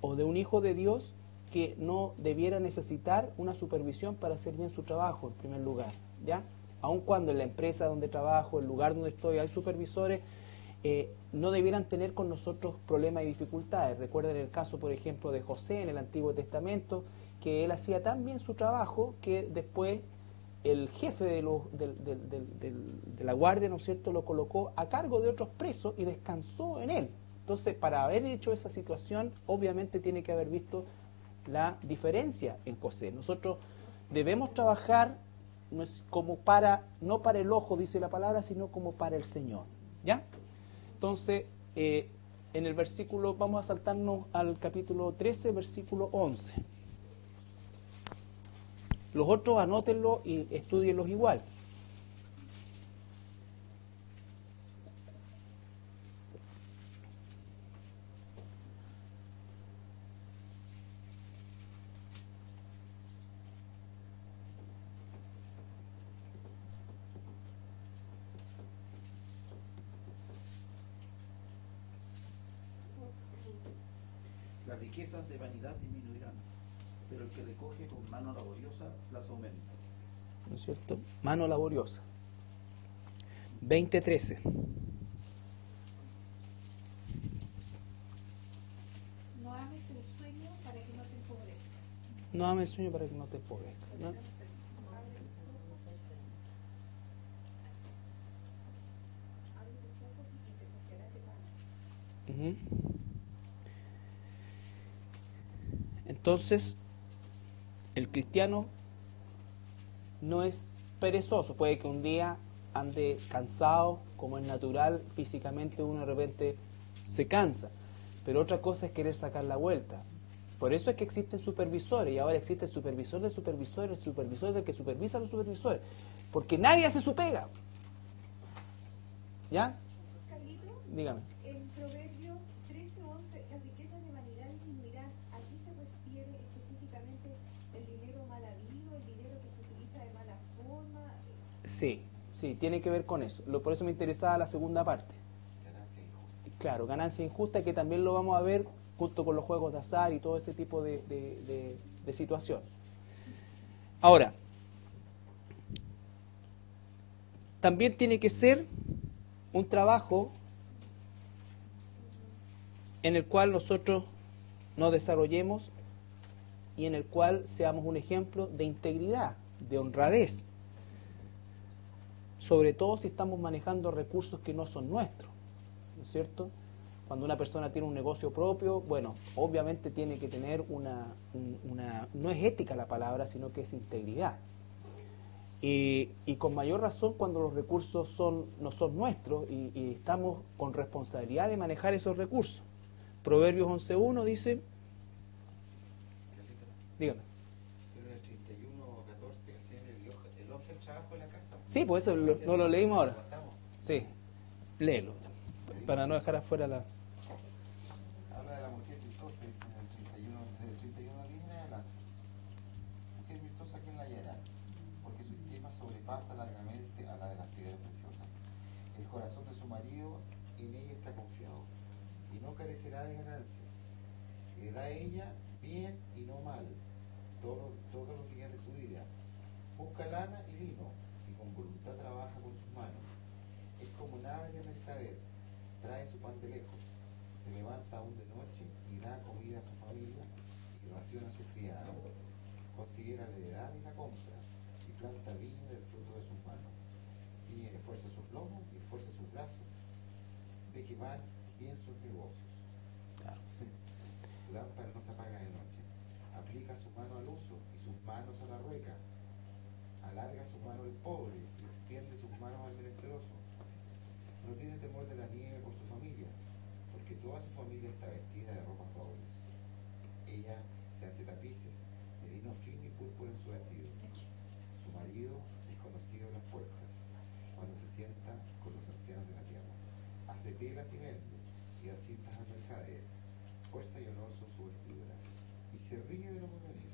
o de un hijo de Dios que no debiera necesitar una supervisión para hacer bien su trabajo, en primer lugar, ¿ya? Aun cuando en la empresa donde trabajo, el lugar donde estoy, hay supervisores, no debieran tener con nosotros problemas y dificultades. Recuerden el caso, por ejemplo, de José en el Antiguo Testamento, que él hacía tan bien su trabajo que después el jefe de la guardia, ¿no es cierto?, lo colocó a cargo de otros presos y descansó en él. Entonces, para haber hecho esa situación, obviamente tiene que haber visto la diferencia en José. Nosotros debemos trabajar no es como no para el ojo, dice la palabra, sino como para el Señor. ¿Ya? Entonces, en el versículo, vamos a saltarnos al capítulo 13, versículo 11. Los otros anótenlo y estudienlos igual. Las riquezas de vanidad disminuirán, pero el que recoge con mano laboriosa las aumenta. ¿No es cierto? Mano laboriosa. 20:13. No ames el sueño para que no te empobrezcas. No ames el sueño para que no te empobrezcas, ¿no? Ujú. Entonces, el cristiano no es perezoso. Puede que un día ande cansado, como es natural, físicamente uno de repente se cansa. Pero otra cosa es querer sacar la vuelta. Por eso es que existen supervisores, y ahora existe el supervisor del supervisor, el supervisor del que supervisa a los supervisores. Porque nadie hace su pega. ¿Ya? Carlito, Dígame. en Proverbios 13:11, las riquezas de vanidad disminuirán. Aquí se refiere específicamente el dinero mal habido, el dinero que se utiliza de mala forma. Sí, sí, tiene que ver con eso. Por eso me interesaba la segunda parte. Ganancia injusta. Claro, ganancia injusta, que también lo vamos a ver junto con los juegos de azar y todo ese tipo de situaciones. Ahora, también tiene que ser un trabajo en el cual nosotros nos desarrollemos y en el cual seamos un ejemplo de integridad, de honradez, sobre todo si estamos manejando recursos que no son nuestros, ¿no es cierto? Cuando una persona tiene un negocio propio, bueno, obviamente tiene que tener no es ética la palabra, sino que es integridad. Y con mayor razón cuando los recursos no son nuestros y estamos con responsabilidad de manejar esos recursos. Proverbios 11.1 dice, dígame. Pero en el 31:14 el Señor le dio elogio al trabajo de la casa. Sí, pues eso no lo leímos ahora. Pasamos. Sí, léelo, para no dejar afuera la... Habla de la mujer virtuosa, dice en el 31, desde el 31 de línea en adelante. Mujer virtuosa, ¿quién la hallará? Porque su estima sobrepasa largamente a la de las piedras preciosas. El corazón de su marido en ella está confiado, y no carecerá de ganancias. Le da a ella bien y no mal, todos los días de su vida. Busca lana y lino, y con voluntad trabaja con sus manos. Es como un ave de mercader, trae su pan de lejos, se levanta aún de noche y da comida a su familia y raciona a sus criados. Considera la heredad y la compra, y planta viña del fruto de sus manos. Ciñe de fuerza sus lomos y esfuerza sus brazos. Ve que van bien sus negocios. Claro. Su lámpara no se apaga de noche. Aplica su mano al uso y sus manos a la rueca. Alarga su mano al pobre y extiende sus manos al menesteroso. No tiene temor de la nieve por su familia, porque toda su familia está vestida de ropas dobles. Ella se hace tapices de lino fino y púrpura en su vestido. Su marido es conocido en las puertas, cuando se sienta con los ancianos de la tierra. Hace telas y vende, y da cintas al mercader. Fuerza y honor son su vestidura, y se ríe de lo porvenir.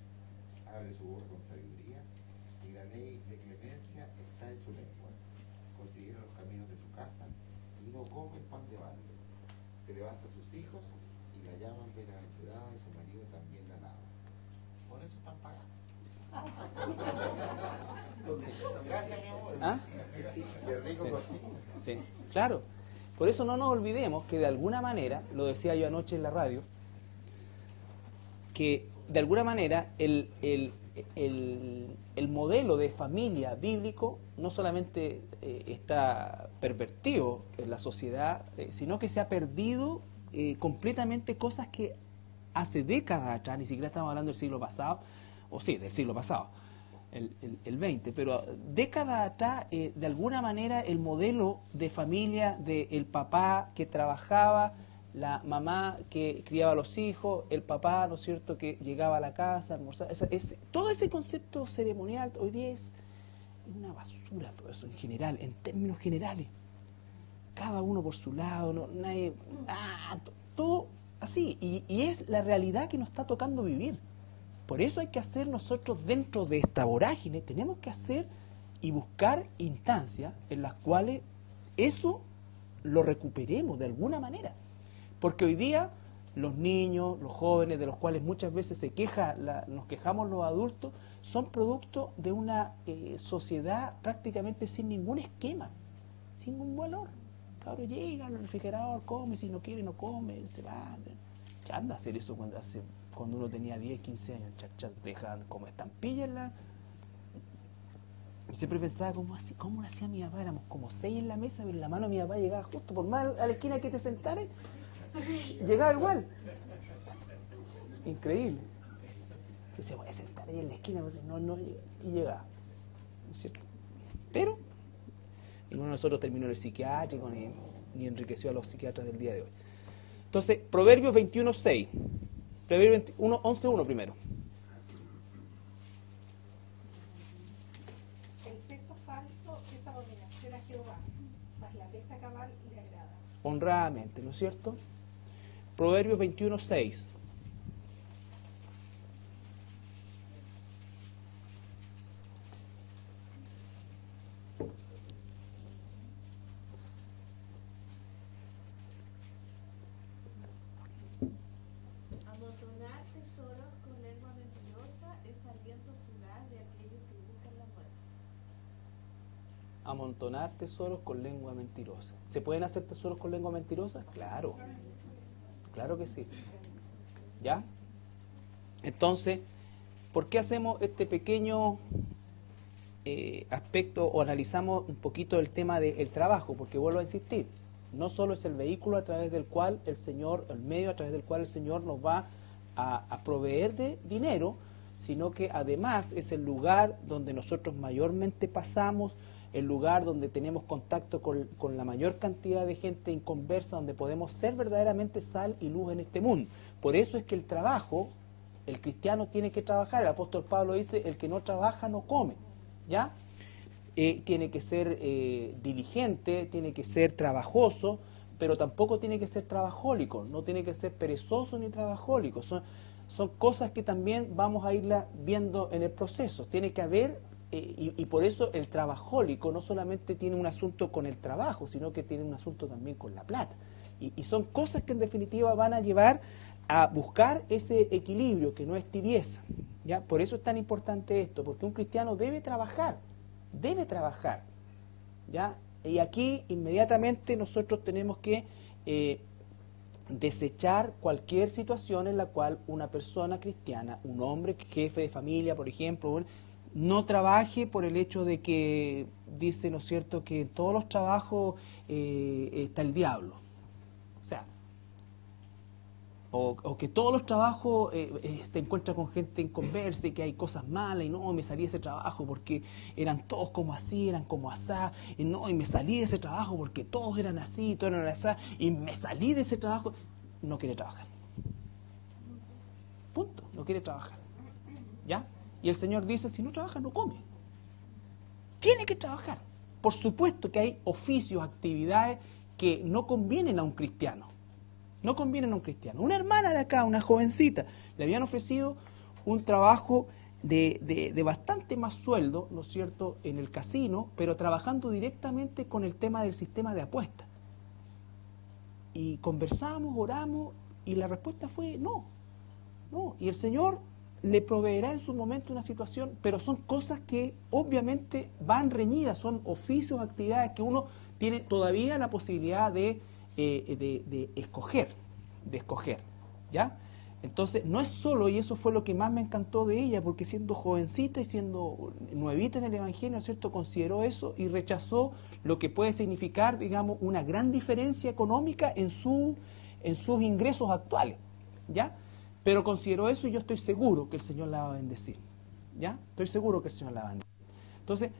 Abre su boca con sabiduría, y la ley de clemencia está en su lengua. Considera los caminos de su casa, y no come el pan de balde. Se levanta a sus hijos, y la llaman bienaventurada, y su marido también la alaba. Por eso están pagados. Gracias, mi amor. ¿Ah? Qué rico Sí. cocina. Sí, claro. Por eso no nos olvidemos que de alguna manera, lo decía yo anoche en la radio, que de alguna manera el modelo de familia bíblico no solamente está pervertido en la sociedad, sino que se ha perdido completamente cosas que hace décadas atrás, ni siquiera estamos hablando del siglo pasado, o sí, del siglo pasado, el 20, pero décadas atrás, de alguna manera, el modelo de familia del papá que trabajaba, la mamá que criaba a los hijos, el papá, ¿no es cierto?, que llegaba a la casa, almorzaba, todo ese concepto ceremonial hoy día es una basura, todo eso en general, en términos generales. Cada uno por su lado, no, nadie, todo así, y es la realidad que nos está tocando vivir. Por eso hay que hacer nosotros dentro de esta vorágine, tenemos que hacer y buscar instancias en las cuales eso lo recuperemos de alguna manera. Porque hoy día los niños, los jóvenes, de los cuales muchas veces nos quejamos los adultos, son producto de una sociedad prácticamente sin ningún esquema, sin ningún valor. Cabrón, llega al refrigerador, come, si no quiere no come, se va. Ya anda a hacer eso cuando uno tenía 10, 15 años, dejan como estampillas. Yo siempre pensaba, ¿cómo lo hacía mi papá? Éramos como 6 en la mesa, pero la mano de mi papá llegaba justo, por más a la esquina que te sentaras, llegaba igual. Increíble. Se voy a sentar ahí en la esquina, pues, no, y llegaba. ¿No es cierto? Pero ninguno de nosotros terminó el psiquiátrico ni enriqueció a los psiquiatras del día de hoy. Entonces, Proverbios 21:6. Proverbios 11:1 primero. El peso falso es abominación a Jehová, mas la pesa cabal le agrada. Honradamente, ¿no es cierto? Proverbios 21:6. Amontonar tesoros con lengua mentirosa es aliento fugaz de aquellos que buscan la muerte. Amontonar tesoros con lengua mentirosa. ¿Se pueden hacer tesoros con lengua mentirosa? Claro. Claro que sí. ¿Ya? Entonces, ¿por qué hacemos este pequeño aspecto o analizamos un poquito el tema del trabajo? Porque vuelvo a insistir, no solo es el vehículo a través del cual el Señor, el medio a través del cual el Señor nos va a proveer de dinero, sino que además es el lugar donde nosotros mayormente pasamos, el lugar donde tenemos contacto con la mayor cantidad de gente inconversa, donde podemos ser verdaderamente sal y luz en este mundo. Por eso es que el trabajo, el cristiano tiene que trabajar. El apóstol Pablo dice, el que no trabaja no come, ¿ya? Tiene que ser diligente, tiene que ser trabajoso, pero tampoco tiene que ser trabajólico, no tiene que ser perezoso ni trabajólico. Son cosas que también vamos a irla viendo en el proceso. Tiene que haber, y por eso el trabajólico no solamente tiene un asunto con el trabajo, sino que tiene un asunto también con la plata. Y son cosas que en definitiva van a llevar a buscar ese equilibrio, que no es tibieza, ¿ya? Por eso es tan importante esto, porque un cristiano debe trabajar, ¿ya? Y aquí inmediatamente nosotros tenemos que desechar cualquier situación en la cual una persona cristiana, un hombre, jefe de familia, por ejemplo, no trabaje por el hecho de que dice, ¿no es cierto?, que en todos los trabajos está el diablo. O sea, o que todos los trabajos se encuentra con gente inconversa y que hay cosas malas y no, me salí de ese trabajo porque eran todos como así, eran como asá, y no, y me salí de ese trabajo porque todos eran así, todos eran asá, y me salí de ese trabajo. No quiere trabajar. Punto, no quiere trabajar. ¿Ya? Y el Señor dice, si no trabaja, no come. Tiene que trabajar. Por supuesto que hay oficios, actividades que no convienen a un cristiano. No convienen a un cristiano. Una hermana de acá, una jovencita, le habían ofrecido un trabajo de bastante más sueldo, ¿no es cierto?, en el casino, pero trabajando directamente con el tema del sistema de apuestas. Y conversamos, oramos, y la respuesta fue no. Y el Señor le proveerá en su momento una situación, pero son cosas que obviamente van reñidas, son oficios, actividades que uno tiene todavía la posibilidad de escoger, ¿ya? Entonces, no es solo, y eso fue lo que más me encantó de ella, porque siendo jovencita y siendo nuevita en el Evangelio, ¿no es cierto?, consideró eso y rechazó lo que puede significar, digamos, una gran diferencia económica en su en sus ingresos actuales, ¿ya? Pero considero eso y yo estoy seguro que el Señor la va a bendecir, ¿ya? Estoy seguro que el Señor la va a bendecir. Entonces,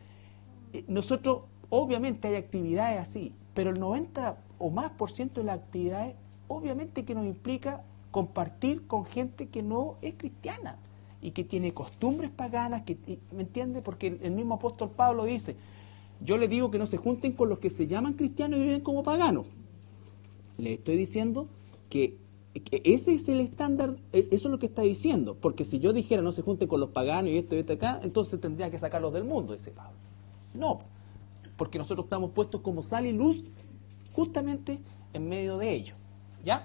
nosotros, obviamente hay actividades así, pero el 90 o más % de las actividades, obviamente que nos implica compartir con gente que no es cristiana y que tiene costumbres paganas, ¿me entiende? Porque el mismo apóstol Pablo dice, yo le digo que no se junten con los que se llaman cristianos y viven como paganos. Le estoy diciendo que ese es el estándar, eso es lo que está diciendo, porque si yo dijera no se junten con los paganos y esto acá, entonces tendría que sacarlos del mundo, dice Pablo. No, porque nosotros estamos puestos como sal y luz justamente en medio de ellos, ¿ya?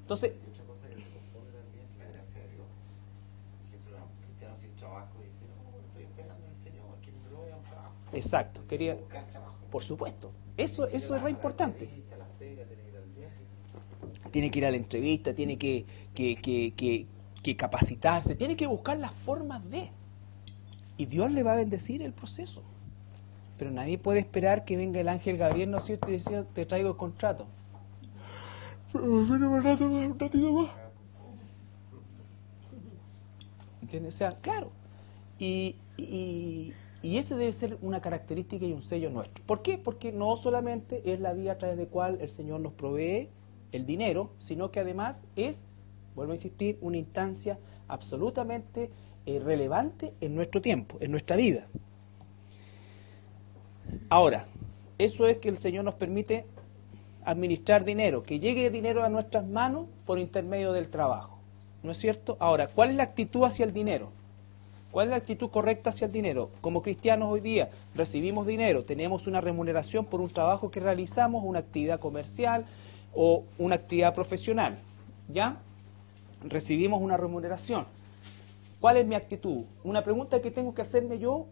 Entonces, Y otra cosa que se confunde también es la gracia de Dios. Por ejemplo, los cristianos sin trabajo dicen, no, estoy esperando al Señor que me provea un trabajo. exacto, quería, Buscar trabajo. por supuesto, eso es re importante. Las pegas, tiene que ir al viaje. Tiene que ir a la entrevista, tiene que capacitarse, tiene que buscar las formas de. Y Dios le va a bendecir el proceso. Pero nadie puede esperar que venga el ángel Gabriel, ¿no es cierto?, y decir, te traigo el contrato. Un ratito más. ¿Entiendes? O sea, claro. Y ese debe ser una característica y un sello nuestro. ¿Por qué? Porque no solamente es la vía a través de la cual el Señor nos provee el dinero, sino que además es, vuelvo a insistir, una instancia absolutamente relevante en nuestro tiempo, en nuestra vida. Ahora, eso es que el Señor nos permite administrar dinero, que llegue dinero a nuestras manos por intermedio del trabajo, ¿no es cierto? Ahora, ¿cuál es la actitud hacia el dinero? ¿Cuál es la actitud correcta hacia el dinero? Como cristianos hoy día recibimos dinero, tenemos una remuneración por un trabajo que realizamos, una actividad comercial o una actividad profesional, ¿ya? Recibimos una remuneración. ¿Cuál es mi actitud? Una pregunta que tengo que hacerme yo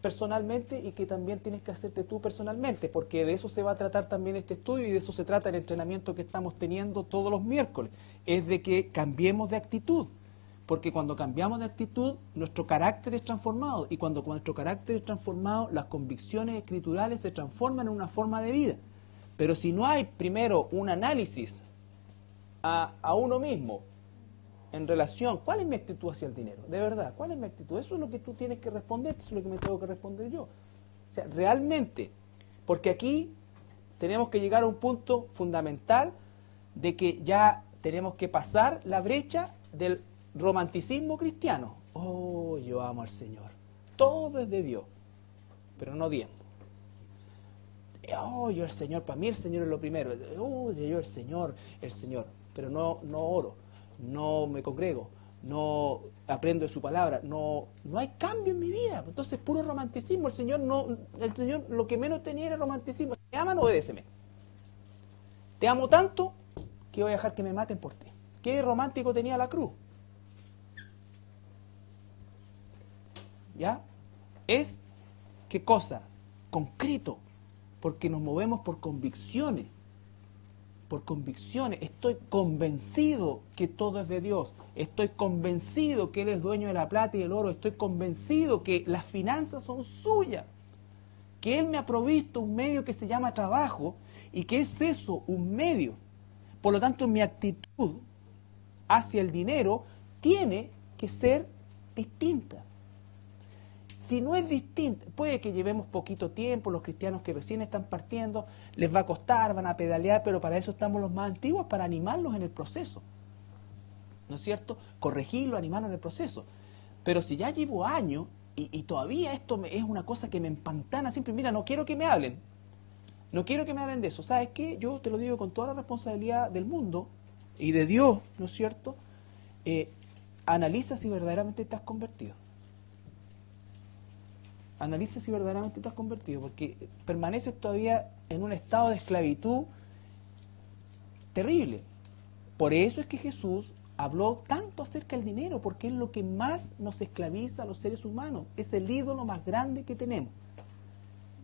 personalmente y que también tienes que hacerte tú personalmente, porque de eso se va a tratar también este estudio y de eso se trata el entrenamiento que estamos teniendo todos los miércoles, es de que cambiemos de actitud, porque cuando cambiamos de actitud, nuestro carácter es transformado, y cuando nuestro carácter es transformado, las convicciones escriturales se transforman en una forma de vida. Pero si no hay primero un análisis a uno mismo, en relación, ¿cuál es mi actitud hacia el dinero? De verdad, ¿cuál es mi actitud? Eso es lo que tú tienes que responder, eso es lo que me tengo que responder yo. O sea, realmente, porque aquí tenemos que llegar a un punto fundamental de que ya tenemos que pasar la brecha del romanticismo cristiano. Oh, yo amo al Señor. Todo es de Dios, pero no diezmo. Oh, yo el Señor, para mí el Señor es lo primero. Oh, yo el Señor, pero no oro. No me congrego, no aprendo de su palabra, no hay cambio en mi vida. Entonces, puro romanticismo. El Señor lo que menos tenía era romanticismo. ¿Me aman? Obedéceme. Te amo tanto que voy a dejar que me maten por ti. ¿Qué romántico tenía la cruz? ¿Ya? Es, ¿qué cosa? Concreto, porque nos movemos por convicciones. Estoy convencido que todo es de Dios, estoy convencido que Él es dueño de la plata y el oro, estoy convencido que las finanzas son suyas, que Él me ha provisto un medio que se llama trabajo y que es eso, un medio. Por lo tanto, mi actitud hacia el dinero tiene que ser distinta. Si no es distinta, puede que llevemos poquito tiempo, los cristianos que recién están partiendo, les va a costar, van a pedalear, pero para eso estamos los más antiguos, para animarlos en el proceso. ¿No es cierto? Corregirlo, animarlos en el proceso. Pero si ya llevo años y todavía esto es una cosa que me empantana siempre, mira, no quiero que me hablen. No quiero que me hablen de eso. ¿Sabes qué? Yo te lo digo con toda la responsabilidad del mundo y de Dios, ¿no es cierto? Analiza si verdaderamente estás convertido. Analiza si verdaderamente estás convertido, porque permaneces todavía en un estado de esclavitud terrible. Por eso es que Jesús habló tanto acerca del dinero, porque es lo que más nos esclaviza a los seres humanos. Es el ídolo más grande que tenemos.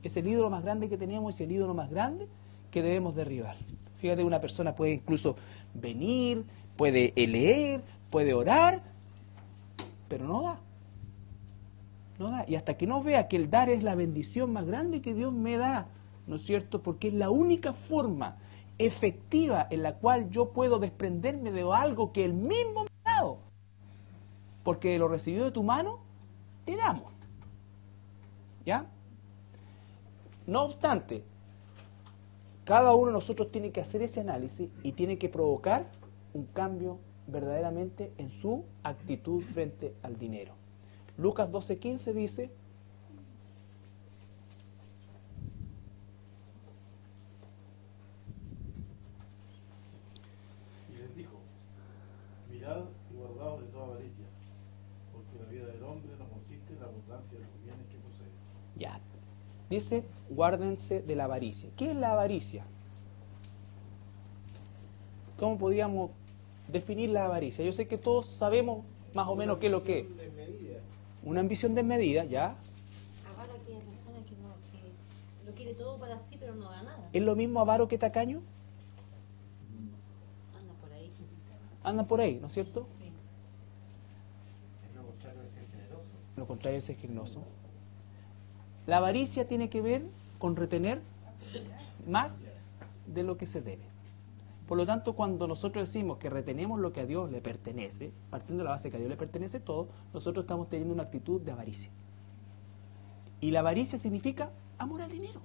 Es el ídolo más grande que tenemos, es el ídolo más grande que debemos derribar. Fíjate, una persona puede incluso venir, puede leer, puede orar, pero no da. No da. Y hasta que no vea que el dar es la bendición más grande que Dios me da, ¿no es cierto? Porque es la única forma efectiva en la cual yo puedo desprenderme de algo que Él mismo me ha dado. Porque lo recibido de tu mano, te damos. ¿Ya? No obstante, cada uno de nosotros tiene que hacer ese análisis y tiene que provocar un cambio verdaderamente en su actitud frente al dinero. Lucas 12:15 dice: Y les dijo: mirad y guardaos de toda avaricia, porque la vida del hombre no consiste en la abundancia de los bienes que posee. ya. Dice, guárdense de la avaricia. ¿Qué es la avaricia? ¿Cómo podríamos definir la avaricia? Yo sé que todos sabemos más o menos qué es lo que es. Una ambición desmedida, ¿ya? Avaro a aquella persona que lo quiere todo para sí, pero no da nada. ¿Es lo mismo avaro que tacaño? Anda por ahí. Andan por ahí, ¿no es cierto? Sí. Es lo contrario de ser generoso. Lo contrario es ser generoso. La avaricia tiene que ver con retener más de lo que se debe. Por lo tanto, cuando nosotros decimos que retenemos lo que a Dios le pertenece, partiendo de la base de que a Dios le pertenece todo, nosotros estamos teniendo una actitud de avaricia. Y la avaricia significa amor al dinero.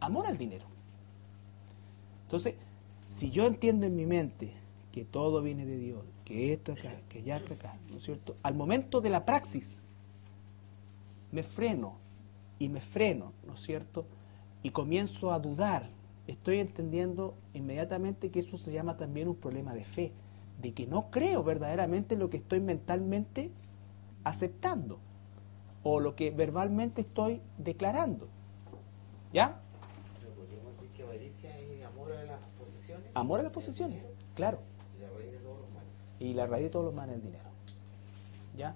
Amor al dinero. Entonces, si yo entiendo en mi mente que todo viene de Dios, que esto acá, que ya acá, ¿no es cierto? Al momento de la praxis, me freno, ¿no es cierto? Y comienzo a dudar. Estoy entendiendo inmediatamente que eso se llama también un problema de fe, de que no creo verdaderamente en lo que estoy mentalmente aceptando o lo que verbalmente estoy declarando. ¿Ya? Pero podríamos decir que avaricia es amor a las posesiones. Amor a las posesiones, claro. Y la raíz de todos los males. Y la raíz de todos los males es el dinero. ¿Ya?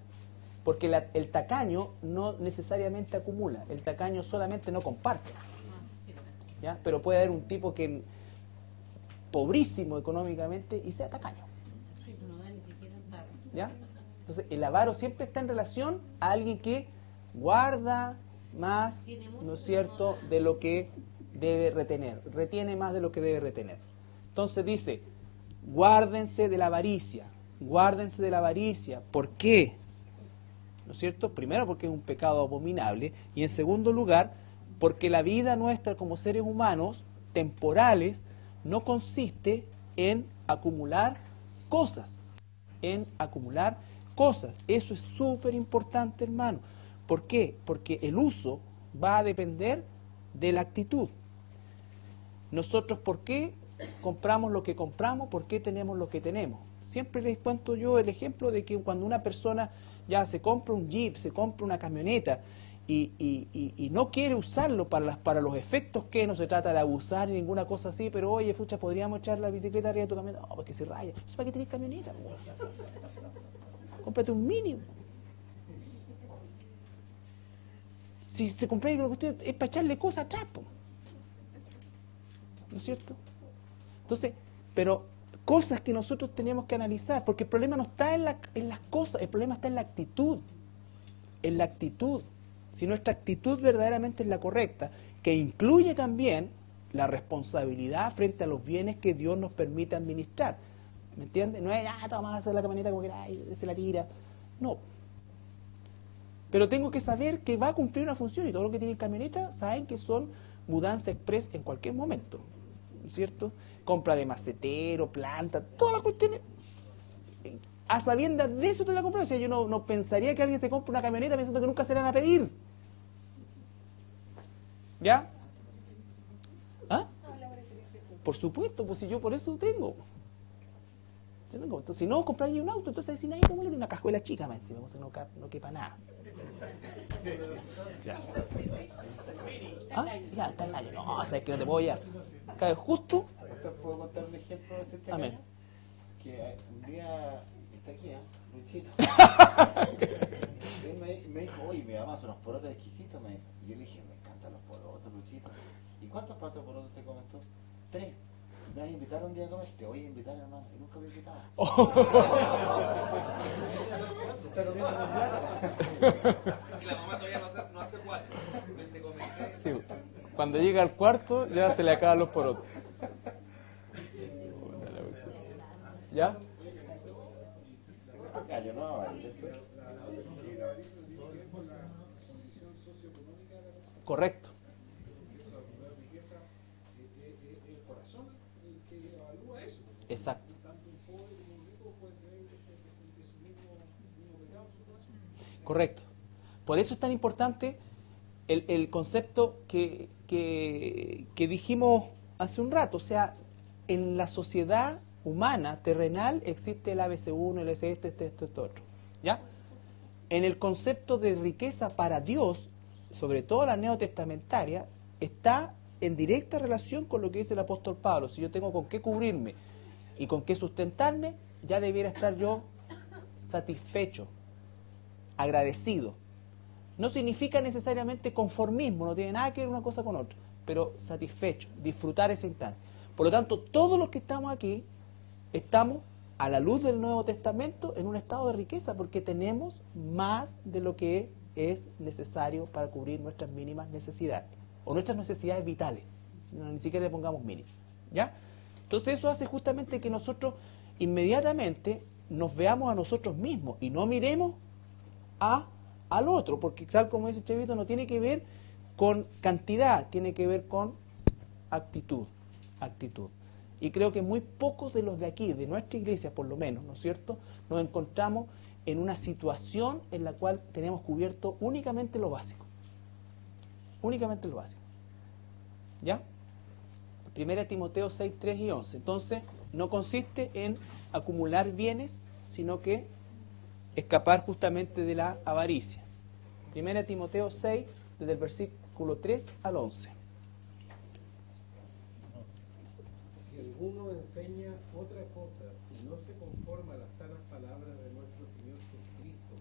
Porque el tacaño no necesariamente acumula, el tacaño solamente no comparte. ¿Ya? Pero puede haber un tipo que pobrísimo económicamente y sea tacaño. No da ni siquiera un tarro. ¿Ya? Entonces el avaro siempre está en relación a alguien que guarda más, ¿no es cierto?, de lo que debe retener, retiene más de lo que debe retener. Entonces dice, guárdense de la avaricia, guárdense de la avaricia. ¿Por qué? ¿No es cierto? Primero porque es un pecado abominable y en segundo lugar porque la vida nuestra como seres humanos temporales no consiste en acumular cosas, Eso es súper importante, hermano. ¿Por qué? Porque el uso va a depender de la actitud. Nosotros, ¿por qué compramos lo que compramos? ¿Por qué tenemos lo que tenemos? Siempre les cuento yo el ejemplo de que cuando una persona ya se compra un jeep, se compra una camioneta y no quiere usarlo para los efectos que no se trata de abusar ni ninguna cosa así, pero oye, pucha, podríamos echar la bicicleta arriba de tu camioneta. No, porque se raya. ¿Eso para qué tenés camioneta? Cómprate un Mini. Si se compra lo que usted es para echarle cosas atrás, ¿no es cierto? Entonces, pero cosas que nosotros tenemos que analizar, porque el problema no está en las cosas, el problema está en la actitud. En la actitud. Si nuestra actitud verdaderamente es la correcta, que incluye también la responsabilidad frente a los bienes que Dios nos permite administrar. ¿Me entiendes? No es, toma, hacer la camioneta como que se la tira. No. Pero tengo que saber que va a cumplir una función y todo lo que tiene camioneta saben que son mudanza express en cualquier momento. ¿No es cierto? Compra de macetero, planta, todas las cuestiones. A sabiendas de eso te la compré. O sea, yo no pensaría que alguien se compre una camioneta pensando que nunca se la van a pedir. ¿Ya? ¿Ah? Por supuesto, pues si yo por eso tengo. Entonces, si no, compraría un auto, entonces si nadie como una cajuela chica más encima, no quepa nada. Ya. ¿Ah? Ya, está el gallo. No, sabes que no te puedo ya. Cae justo. ¿Puedo contar un ejemplo de ese tema? Amén. Que un día está aquí, Luisito. Él me dijo, oye, me amas unos porotos exquisitos. Y yo le dije, me encantan los porotos, Luisito. ¿Y cuántos platos de porotos te comes tú? 3. ¿Me vas a invitar un día a comer? Te voy a invitar, hermano. Y nunca me invitaba. Se está comiendo los platos. La mamá todavía no hace 4. Él se come 3. Sí, cuando llega al cuarto ya se le acaban los porotos. ¿Ya? Correcto. Exacto. Correcto. Por eso es tan importante el concepto que dijimos hace un rato. O sea, en la sociedad humana, terrenal, existe el ABC1, el ABC esto, otro. ¿Ya? En el concepto de riqueza para Dios, sobre todo la neotestamentaria, está en directa relación con lo que dice el apóstol Pablo. Si yo tengo con qué cubrirme y con qué sustentarme, ya debiera estar yo satisfecho, agradecido. No significa necesariamente conformismo, no tiene nada que ver una cosa con otra, pero satisfecho, disfrutar esa instancia. Por lo tanto, todos los que estamos aquí, estamos a la luz del Nuevo Testamento en un estado de riqueza, porque tenemos más de lo que es necesario para cubrir nuestras mínimas necesidades, o nuestras necesidades vitales, ni siquiera le pongamos mínimas, ¿ya? Entonces eso hace justamente que nosotros inmediatamente nos veamos a nosotros mismos y no miremos al otro, porque tal como dice Chevito, no tiene que ver con cantidad, tiene que ver con actitud. Y creo que muy pocos de los de aquí, de nuestra iglesia por lo menos, ¿no es cierto?, nos encontramos en una situación en la cual tenemos cubierto únicamente lo básico. Únicamente lo básico. ¿Ya? 1 Timoteo 6, 3 y 11. Entonces, no consiste en acumular bienes, sino que escapar justamente de la avaricia. 1 Timoteo 6, desde el versículo 3 al 11. Si alguno enseña otra cosa y no se conforma a las sanas palabras de nuestro Señor Jesucristo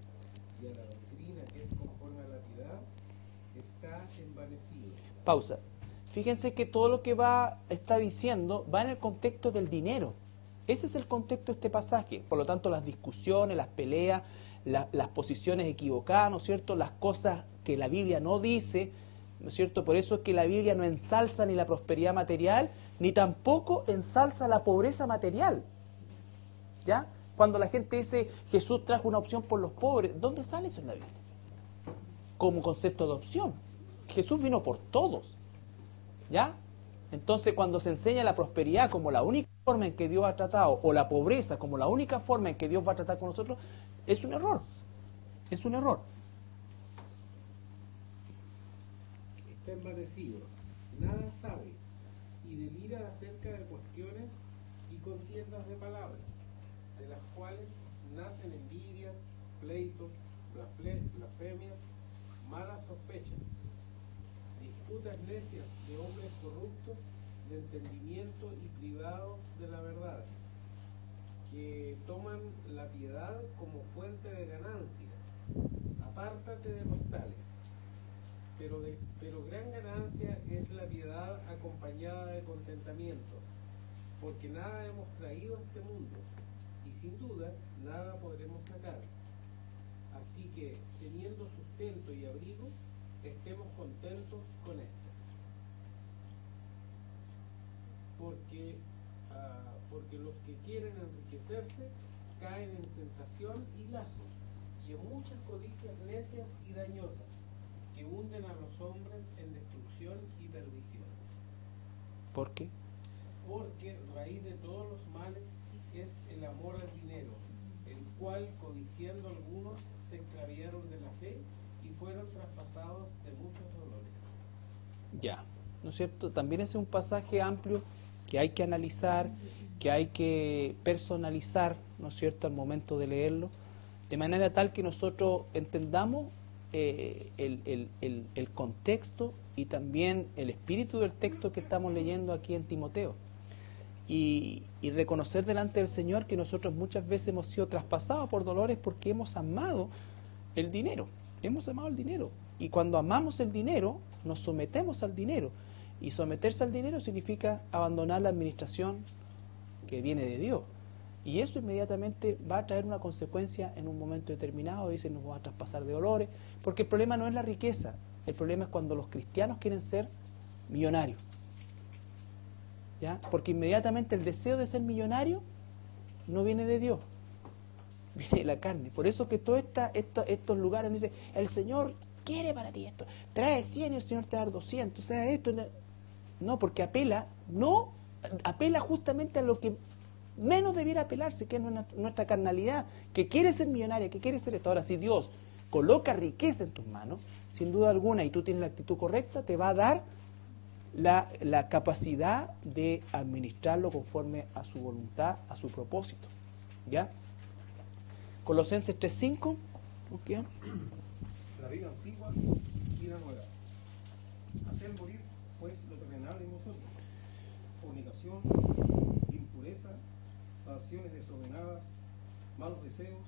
y a la doctrina que es conforme a la piedad, está envanecido. Pausa. Fíjense que todo lo que está diciendo va en el contexto del dinero. Ese es el contexto de este pasaje. Por lo tanto, las discusiones, las peleas, las posiciones equivocadas, ¿no es cierto?, las cosas que la Biblia no dice, ¿no es cierto? Por eso es que la Biblia no ensalza ni la prosperidad material, ni tampoco ensalza la pobreza material. ¿Ya? Cuando la gente dice Jesús trajo una opción por los pobres, ¿dónde sale eso en la Biblia? Como concepto de opción. Jesús vino por todos. ¿Ya? Entonces, cuando se enseña la prosperidad como la única forma en que Dios ha tratado, o la pobreza como la única forma en que Dios va a tratar con nosotros, es un error. Es un error. Está envanecido, nada sabe, y delira acerca de cuestiones y contiendas de palabras, de las cuales nacen envidias, pleitos, blasfemias, malas sospechas, disputas necias de hombres corruptos de entendimiento y privados de la verdad, que toman la piedad como fuente de ganancia. Apártate de los tales. Pero gran ganancia es la piedad acompañada de contentamiento, porque nada hemos traído a este mundo, y sin duda nada podremos sacar. Así que, teniendo sustento y abrigo, estemos contentos con esto. Porque los que quieren enriquecerse caen en tentación y lazos, y en muchas codicias necias y dañosas, que hunden a los hombres en destrucción y perdición. ¿Por qué? Porque raíz de todos los males es el amor al dinero, el cual, codiciando algunos, se extraviaron de la fe y fueron traspasados de muchos dolores. Ya, ¿no es cierto? También es un pasaje amplio que hay que analizar, que hay que personalizar, ¿no es cierto?, al momento de leerlo, de manera tal que nosotros entendamos el contexto y también el espíritu del texto que estamos leyendo aquí en Timoteo. Y reconocer delante del Señor que nosotros muchas veces hemos sido traspasados por dolores porque hemos amado el dinero. Hemos amado el dinero. Y cuando amamos el dinero, nos sometemos al dinero. Y someterse al dinero significa abandonar la administración que viene de Dios. Y eso inmediatamente va a traer una consecuencia en un momento determinado. Dicen, nos va a traspasar de dolores. Porque el problema no es la riqueza. El problema es cuando los cristianos quieren ser millonarios. ¿Ya? Porque inmediatamente el deseo de ser millonario no viene de Dios, viene de la carne. Por eso que todos estos lugares dicen, el Señor quiere para ti esto, trae 100 y el Señor te da 200, o sea, esto no, porque apela justamente a lo que menos debiera apelarse, que es nuestra carnalidad, que quiere ser millonaria, que quiere ser esto. Ahora, si Dios coloca riqueza en tus manos, sin duda alguna, y tú tienes la actitud correcta, te va a dar la capacidad de administrarlo conforme a su voluntad, a su propósito. ¿Ya? Colosenses 3:5. ¿Okay? La vida antigua y la nueva. Hacer morir, pues, lo terrenal en nosotros. Fornicación, impureza, pasiones desordenadas, malos deseos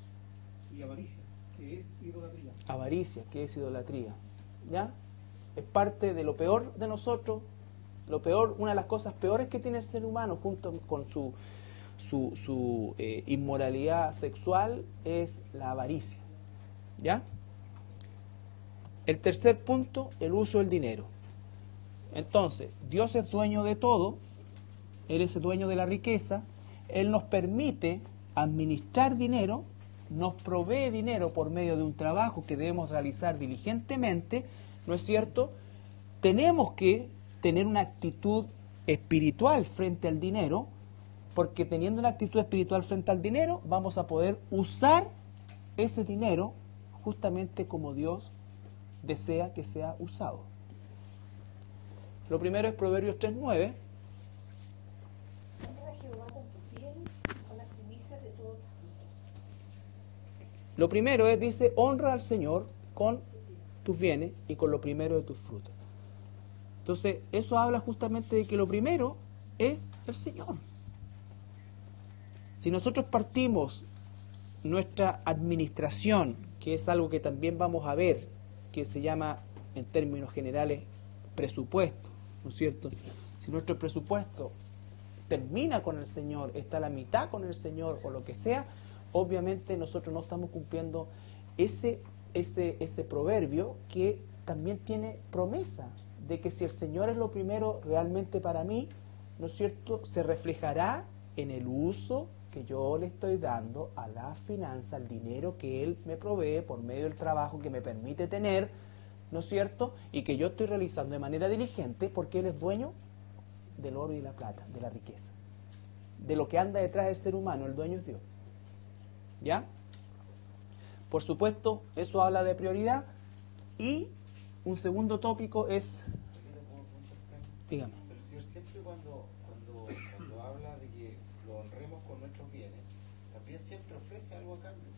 y avaricia, que es idolatría. Avaricia, que es idolatría. ¿Ya? Es parte de lo peor de nosotros. Lo peor, una de las cosas peores que tiene el ser humano, junto con su inmoralidad sexual, es la avaricia. ¿Ya? El tercer punto, el uso del dinero. Entonces, Dios es dueño de todo, Él es el dueño de la riqueza, Él nos permite administrar dinero, nos provee dinero por medio de un trabajo que debemos realizar diligentemente, ¿no es cierto? Tenemos que tener una actitud espiritual frente al dinero, porque teniendo una actitud espiritual frente al dinero, vamos a poder usar ese dinero justamente como Dios desea que sea usado. Lo primero es Proverbios 3:9. Honra a Jehová con tus bienes y con las primicias de todos tus frutos. Lo primero es, dice, honra al Señor con tus bienes y con lo primero de tus frutos. Entonces, eso habla justamente de que lo primero es el Señor. Si nosotros partimos nuestra administración, que es algo que también vamos a ver, que se llama, en términos generales, presupuesto, ¿no es cierto? Si nuestro presupuesto termina con el Señor, está a la mitad con el Señor o lo que sea, obviamente nosotros no estamos cumpliendo ese proverbio que también tiene promesa de que si el Señor es lo primero realmente para mí, ¿no es cierto?, se reflejará en el uso que yo le estoy dando a la finanza, al dinero que Él me provee por medio del trabajo que me permite tener, ¿no es cierto?, y que yo estoy realizando de manera diligente, porque Él es dueño del oro y la plata, de la riqueza, de lo que anda detrás del ser humano. El dueño es Dios. ¿Ya? Por supuesto, eso habla de prioridad. Y un segundo tópico es... Dígame. Pero el Señor siempre cuando habla de que lo honremos con nuestros bienes, también siempre ofrece algo a cambio.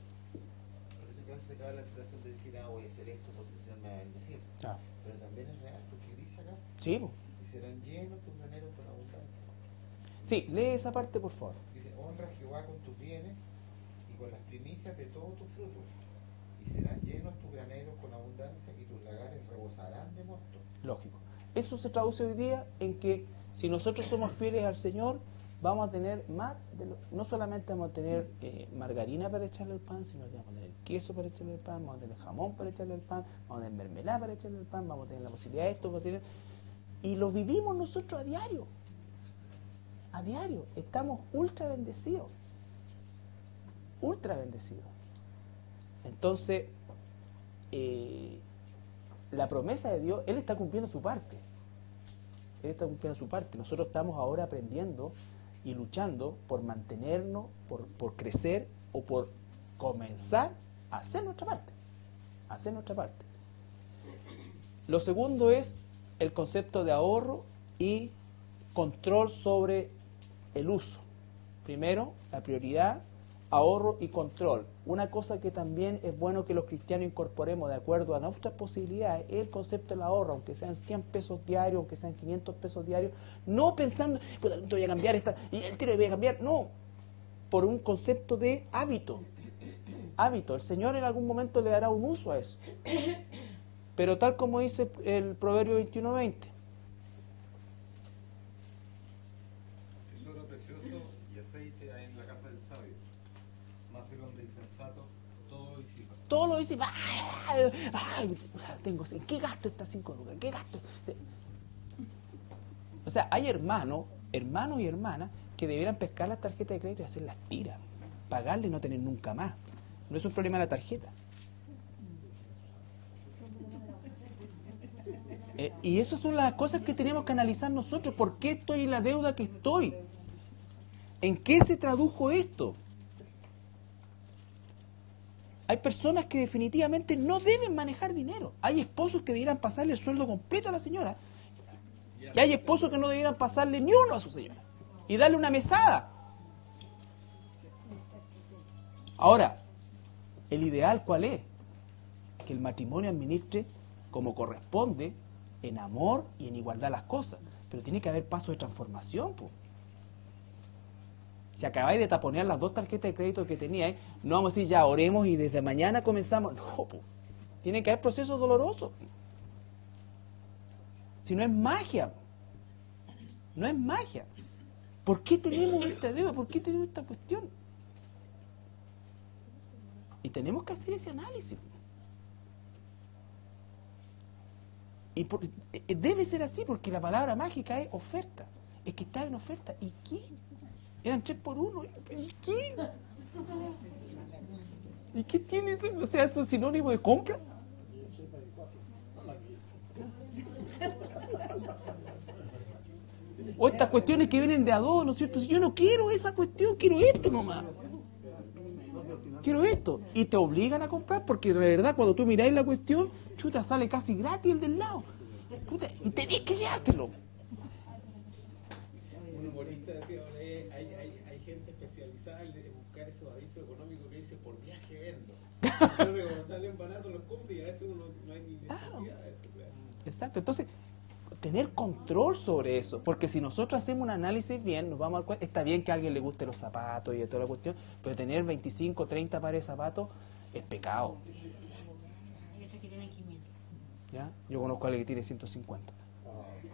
Por eso que a veces se acaba la tentación de decir, voy a hacer esto porque el Señor me va a bendecir. Ah. Pero también es real, porque dice acá, Sí. y serán llenos tus graneros con abundancia. Sí, lee esa parte, por favor. Dice, honra a Jehová con tus bienes y con las primicias de todos tus frutos, y serán llenos tus graneros con abundancia y tus lagares rebosarán de mosto. Lógico. Eso se traduce hoy día en que si nosotros somos fieles al Señor, vamos a tener más, no solamente vamos a tener margarina para echarle al pan, sino que vamos a tener queso para echarle al pan, vamos a tener jamón para echarle al pan, vamos a tener mermelada para echarle al pan, vamos a tener la posibilidad de esto, y lo vivimos nosotros a diario. A diario. Estamos ultra bendecidos. Ultra bendecidos. Entonces, la promesa de Dios, Él está cumpliendo su parte. Él está cumpliendo su parte. Nosotros estamos ahora aprendiendo y luchando por mantenernos, por crecer o por comenzar a hacer nuestra parte. A hacer nuestra parte. Lo segundo es el concepto de ahorro y control sobre el uso. Primero, la prioridad, ahorro y control. Una cosa que también es bueno que los cristianos incorporemos de acuerdo a nuestras posibilidades es el concepto del ahorro, aunque sean 100 pesos diarios, aunque sean 500 pesos diarios, no pensando, pues voy a cambiar esta, y el tiro voy a cambiar, no, por un concepto de hábito. Hábito, el Señor en algún momento le dará un uso a eso. Pero tal como dice el Proverbio 21:20. Tesoro precioso y aceite hay en la casa del sabio, mas el hombre insensato todo lo disipa. Todo lo disipa. ¿En qué gasto estas 5 lucas? ¿En qué gasto? O sea, hay hermanos y hermanas que debieran pescar las tarjetas de crédito y hacerlas tiras. pagarle y no tener nunca más. No es un problema de la tarjeta. Y esas son las cosas que tenemos que analizar nosotros. ¿Por qué estoy en la deuda que estoy? ¿En qué se tradujo esto? Hay personas que definitivamente no deben manejar dinero. Hay esposos que debieran pasarle el sueldo completo a la señora. Y hay esposos que no debieran pasarle ni uno a su señora. Y darle una mesada. Ahora, ¿el ideal cuál es? Que el matrimonio administre como corresponde, en amor y en igualdad las cosas. Pero tiene que haber pasos de transformación, po. Si acabáis de taponear las 2 tarjetas de crédito que teníais, no vamos a decir ya oremos y desde mañana comenzamos. No, po. Tiene que haber procesos dolorosos. Si no es magia. No es magia. ¿Por qué tenemos esta deuda? ¿Por qué tenemos esta cuestión? Y tenemos que hacer ese análisis. Y debe ser así, porque la palabra mágica es oferta. Es que está en oferta. ¿Y qué? Eran 3 por 1. ¿Y qué? ¿Y qué tiene eso? O sea, ¿eso es sinónimo de compra? O estas cuestiones que vienen de a dos, ¿no es cierto? Si yo no quiero esa cuestión, quiero esto nomás. Quiero esto. Y te obligan a comprar, porque de verdad, cuando tú miráis la cuestión, chuta, sale casi gratis el del lado. Puta, y tenés que llevártelo. Un humorista decía, hay gente especializada en buscar esos avisos económicos que dice por viaje vendo. Entonces, como salen baratos los compras y a veces uno no hay ni necesidad de eso. Claro. Exacto. Entonces, tener control sobre eso, porque si nosotros hacemos un análisis bien, nos vamos a dar cuenta, está bien que a alguien le guste los zapatos y de toda la cuestión, pero tener 25, 30 pares de zapatos es pecado. Hay otros que tienen 500. ¿Ya? Yo conozco a alguien que tiene 150.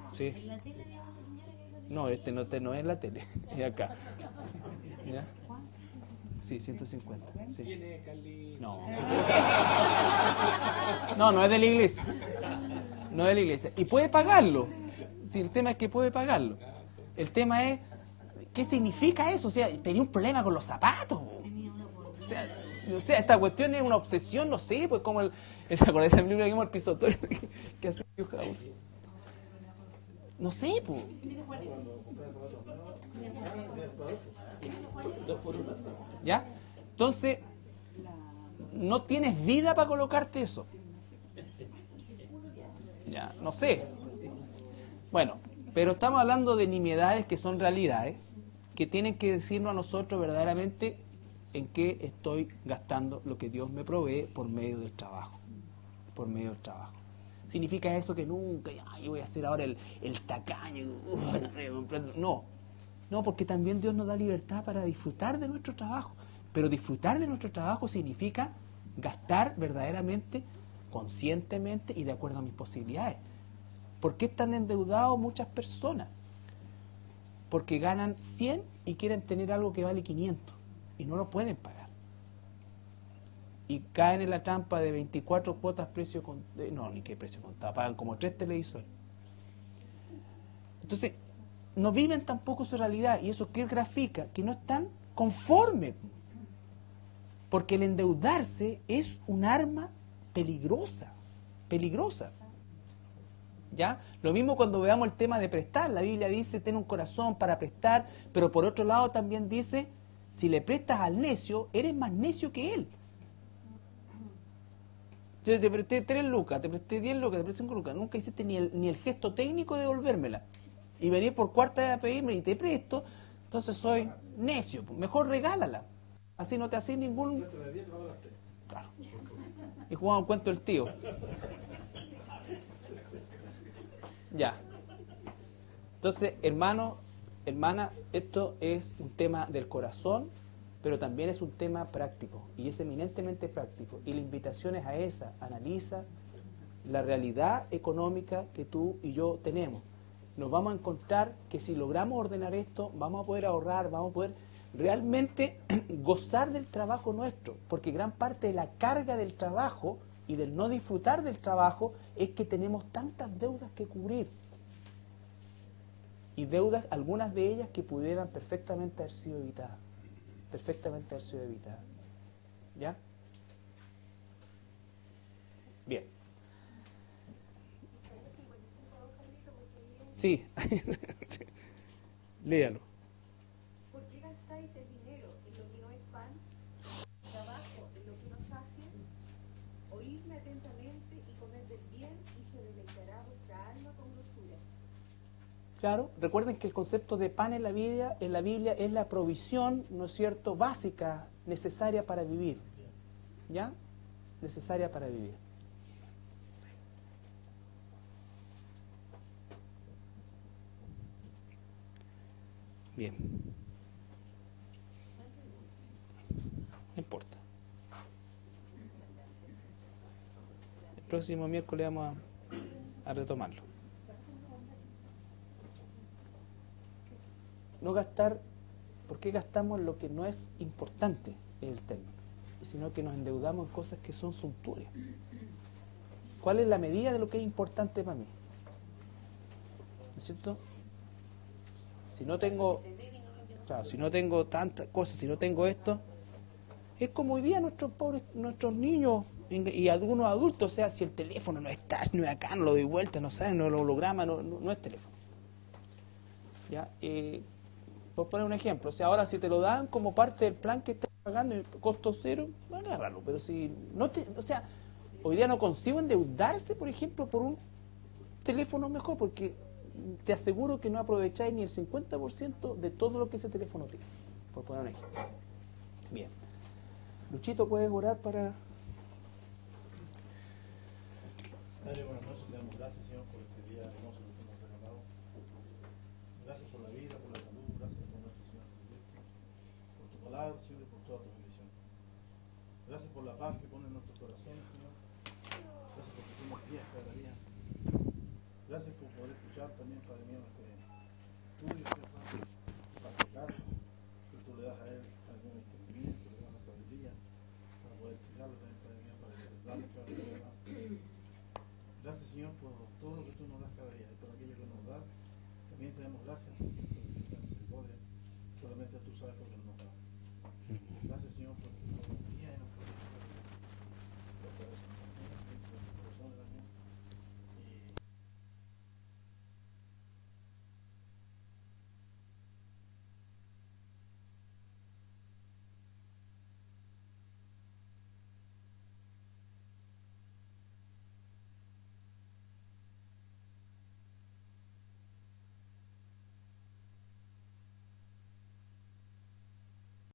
¿Sí? ¿En la tele había una señora que lo No, no es en la tele, es acá. ¿Ya? Sí, 150. Sí. ¿Quién es, Carly? No. No es de la iglesia. No es de la iglesia. Y puede pagarlo. Sí, el tema es que puede pagarlo. El tema es, ¿qué significa eso? O sea, tenía un problema con los zapatos. tenía una por O sea, esta cuestión es una obsesión, no sé, pues como ¿te acordás del libro que vimos el pisotón que hace House? No sé, pues. ¿Ya? Entonces, no tienes vida para colocarte eso. Ya, no sé. Bueno, pero estamos hablando de nimiedades que son realidades, que tienen que decirnos a nosotros verdaderamente en qué estoy gastando lo que Dios me provee por medio del trabajo. Por medio del trabajo. ¿Significa eso que nunca, yo voy a hacer ahora el tacaño? No, porque también Dios nos da libertad para disfrutar de nuestro trabajo. Pero disfrutar de nuestro trabajo significa gastar verdaderamente, conscientemente y de acuerdo a mis posibilidades. ¿Por qué están endeudados muchas personas? Porque ganan 100 y quieren tener algo que vale 500 y no lo pueden pagar. Y caen en la trampa de 24 cuotas precio contado. No, ni qué precio contado, pagan como 3 televisores. Entonces, no viven tampoco su realidad y eso que grafica que no están conformes. Porque el endeudarse es un arma peligrosa, peligrosa. ¿Ya? Lo mismo cuando veamos el tema de prestar. La Biblia dice, ten un corazón para prestar, pero por otro lado también dice, si le prestas al necio, eres más necio que él. Yo te presté 3 lucas, te presté 10 lucas, te presté 5 lucas, nunca hiciste ni el gesto técnico de devolvérmela. Y venir por cuarta vez a pedirme y te presto, entonces soy necio. Mejor regálala. Así no te haces ningún... Claro. Y jugamos un cuento del tío. Ya. Entonces, hermano, hermana, esto es un tema del corazón, pero también es un tema práctico, y es eminentemente práctico. Y la invitación es a esa, analiza la realidad económica que tú y yo tenemos. Nos vamos a encontrar que si logramos ordenar esto, vamos a poder ahorrar, vamos a poder realmente gozar del trabajo nuestro, porque gran parte de la carga del trabajo y del no disfrutar del trabajo es que tenemos tantas deudas que cubrir. Y deudas, algunas de ellas que pudieran perfectamente haber sido evitadas. perfectamente haber sido evitada. ¿Ya? Bien. Sí. Sí. Léalo. ¿Por qué gastáis el dinero en lo que no es pan, trabajo en lo que no sacia? Oídme atentamente y comed del bien, y se deleitará vuestra alma con grosura. Claro, recuerden que el concepto de pan en la Biblia es la provisión, ¿no es cierto?, básica, necesaria para vivir. ¿Ya? Necesaria para vivir. Bien. No importa. El próximo miércoles vamos a retomarlo. No gastar, ¿por qué gastamos lo que no es importante en el término? Sino que nos endeudamos en cosas que son suntuarias. ¿Cuál es la medida de lo que es importante para mí? ¿No es cierto? Si no tengo, claro, si no tengo tantas cosas, si no tengo esto, es como hoy día nuestros niños y algunos adultos, o sea, si el teléfono no está, no es acá, no lo doy vuelta, no saben, no lo holograma, no es teléfono. ¿Ya? Por poner un ejemplo, o sea, ahora si te lo dan como parte del plan que estás pagando, costo cero, agárralo, pero si no o sea, hoy día no consigo endeudarse, por ejemplo, por un teléfono mejor, porque te aseguro que no aprovecháis ni el 50% de todo lo que ese teléfono tiene, por poner un ejemplo. Bien. Luchito, ¿puedes orar para...? Padre, buenas noches, te damos gracias, Señor, por este día hermoso que tú nos has regalado. Gracias por la vida, por la salud, gracias por nuestro Señor Jesucristo, por tu palabra, Señor, y por toda tu bendición. Gracias por la paz que pone en nuestros corazones, Señor.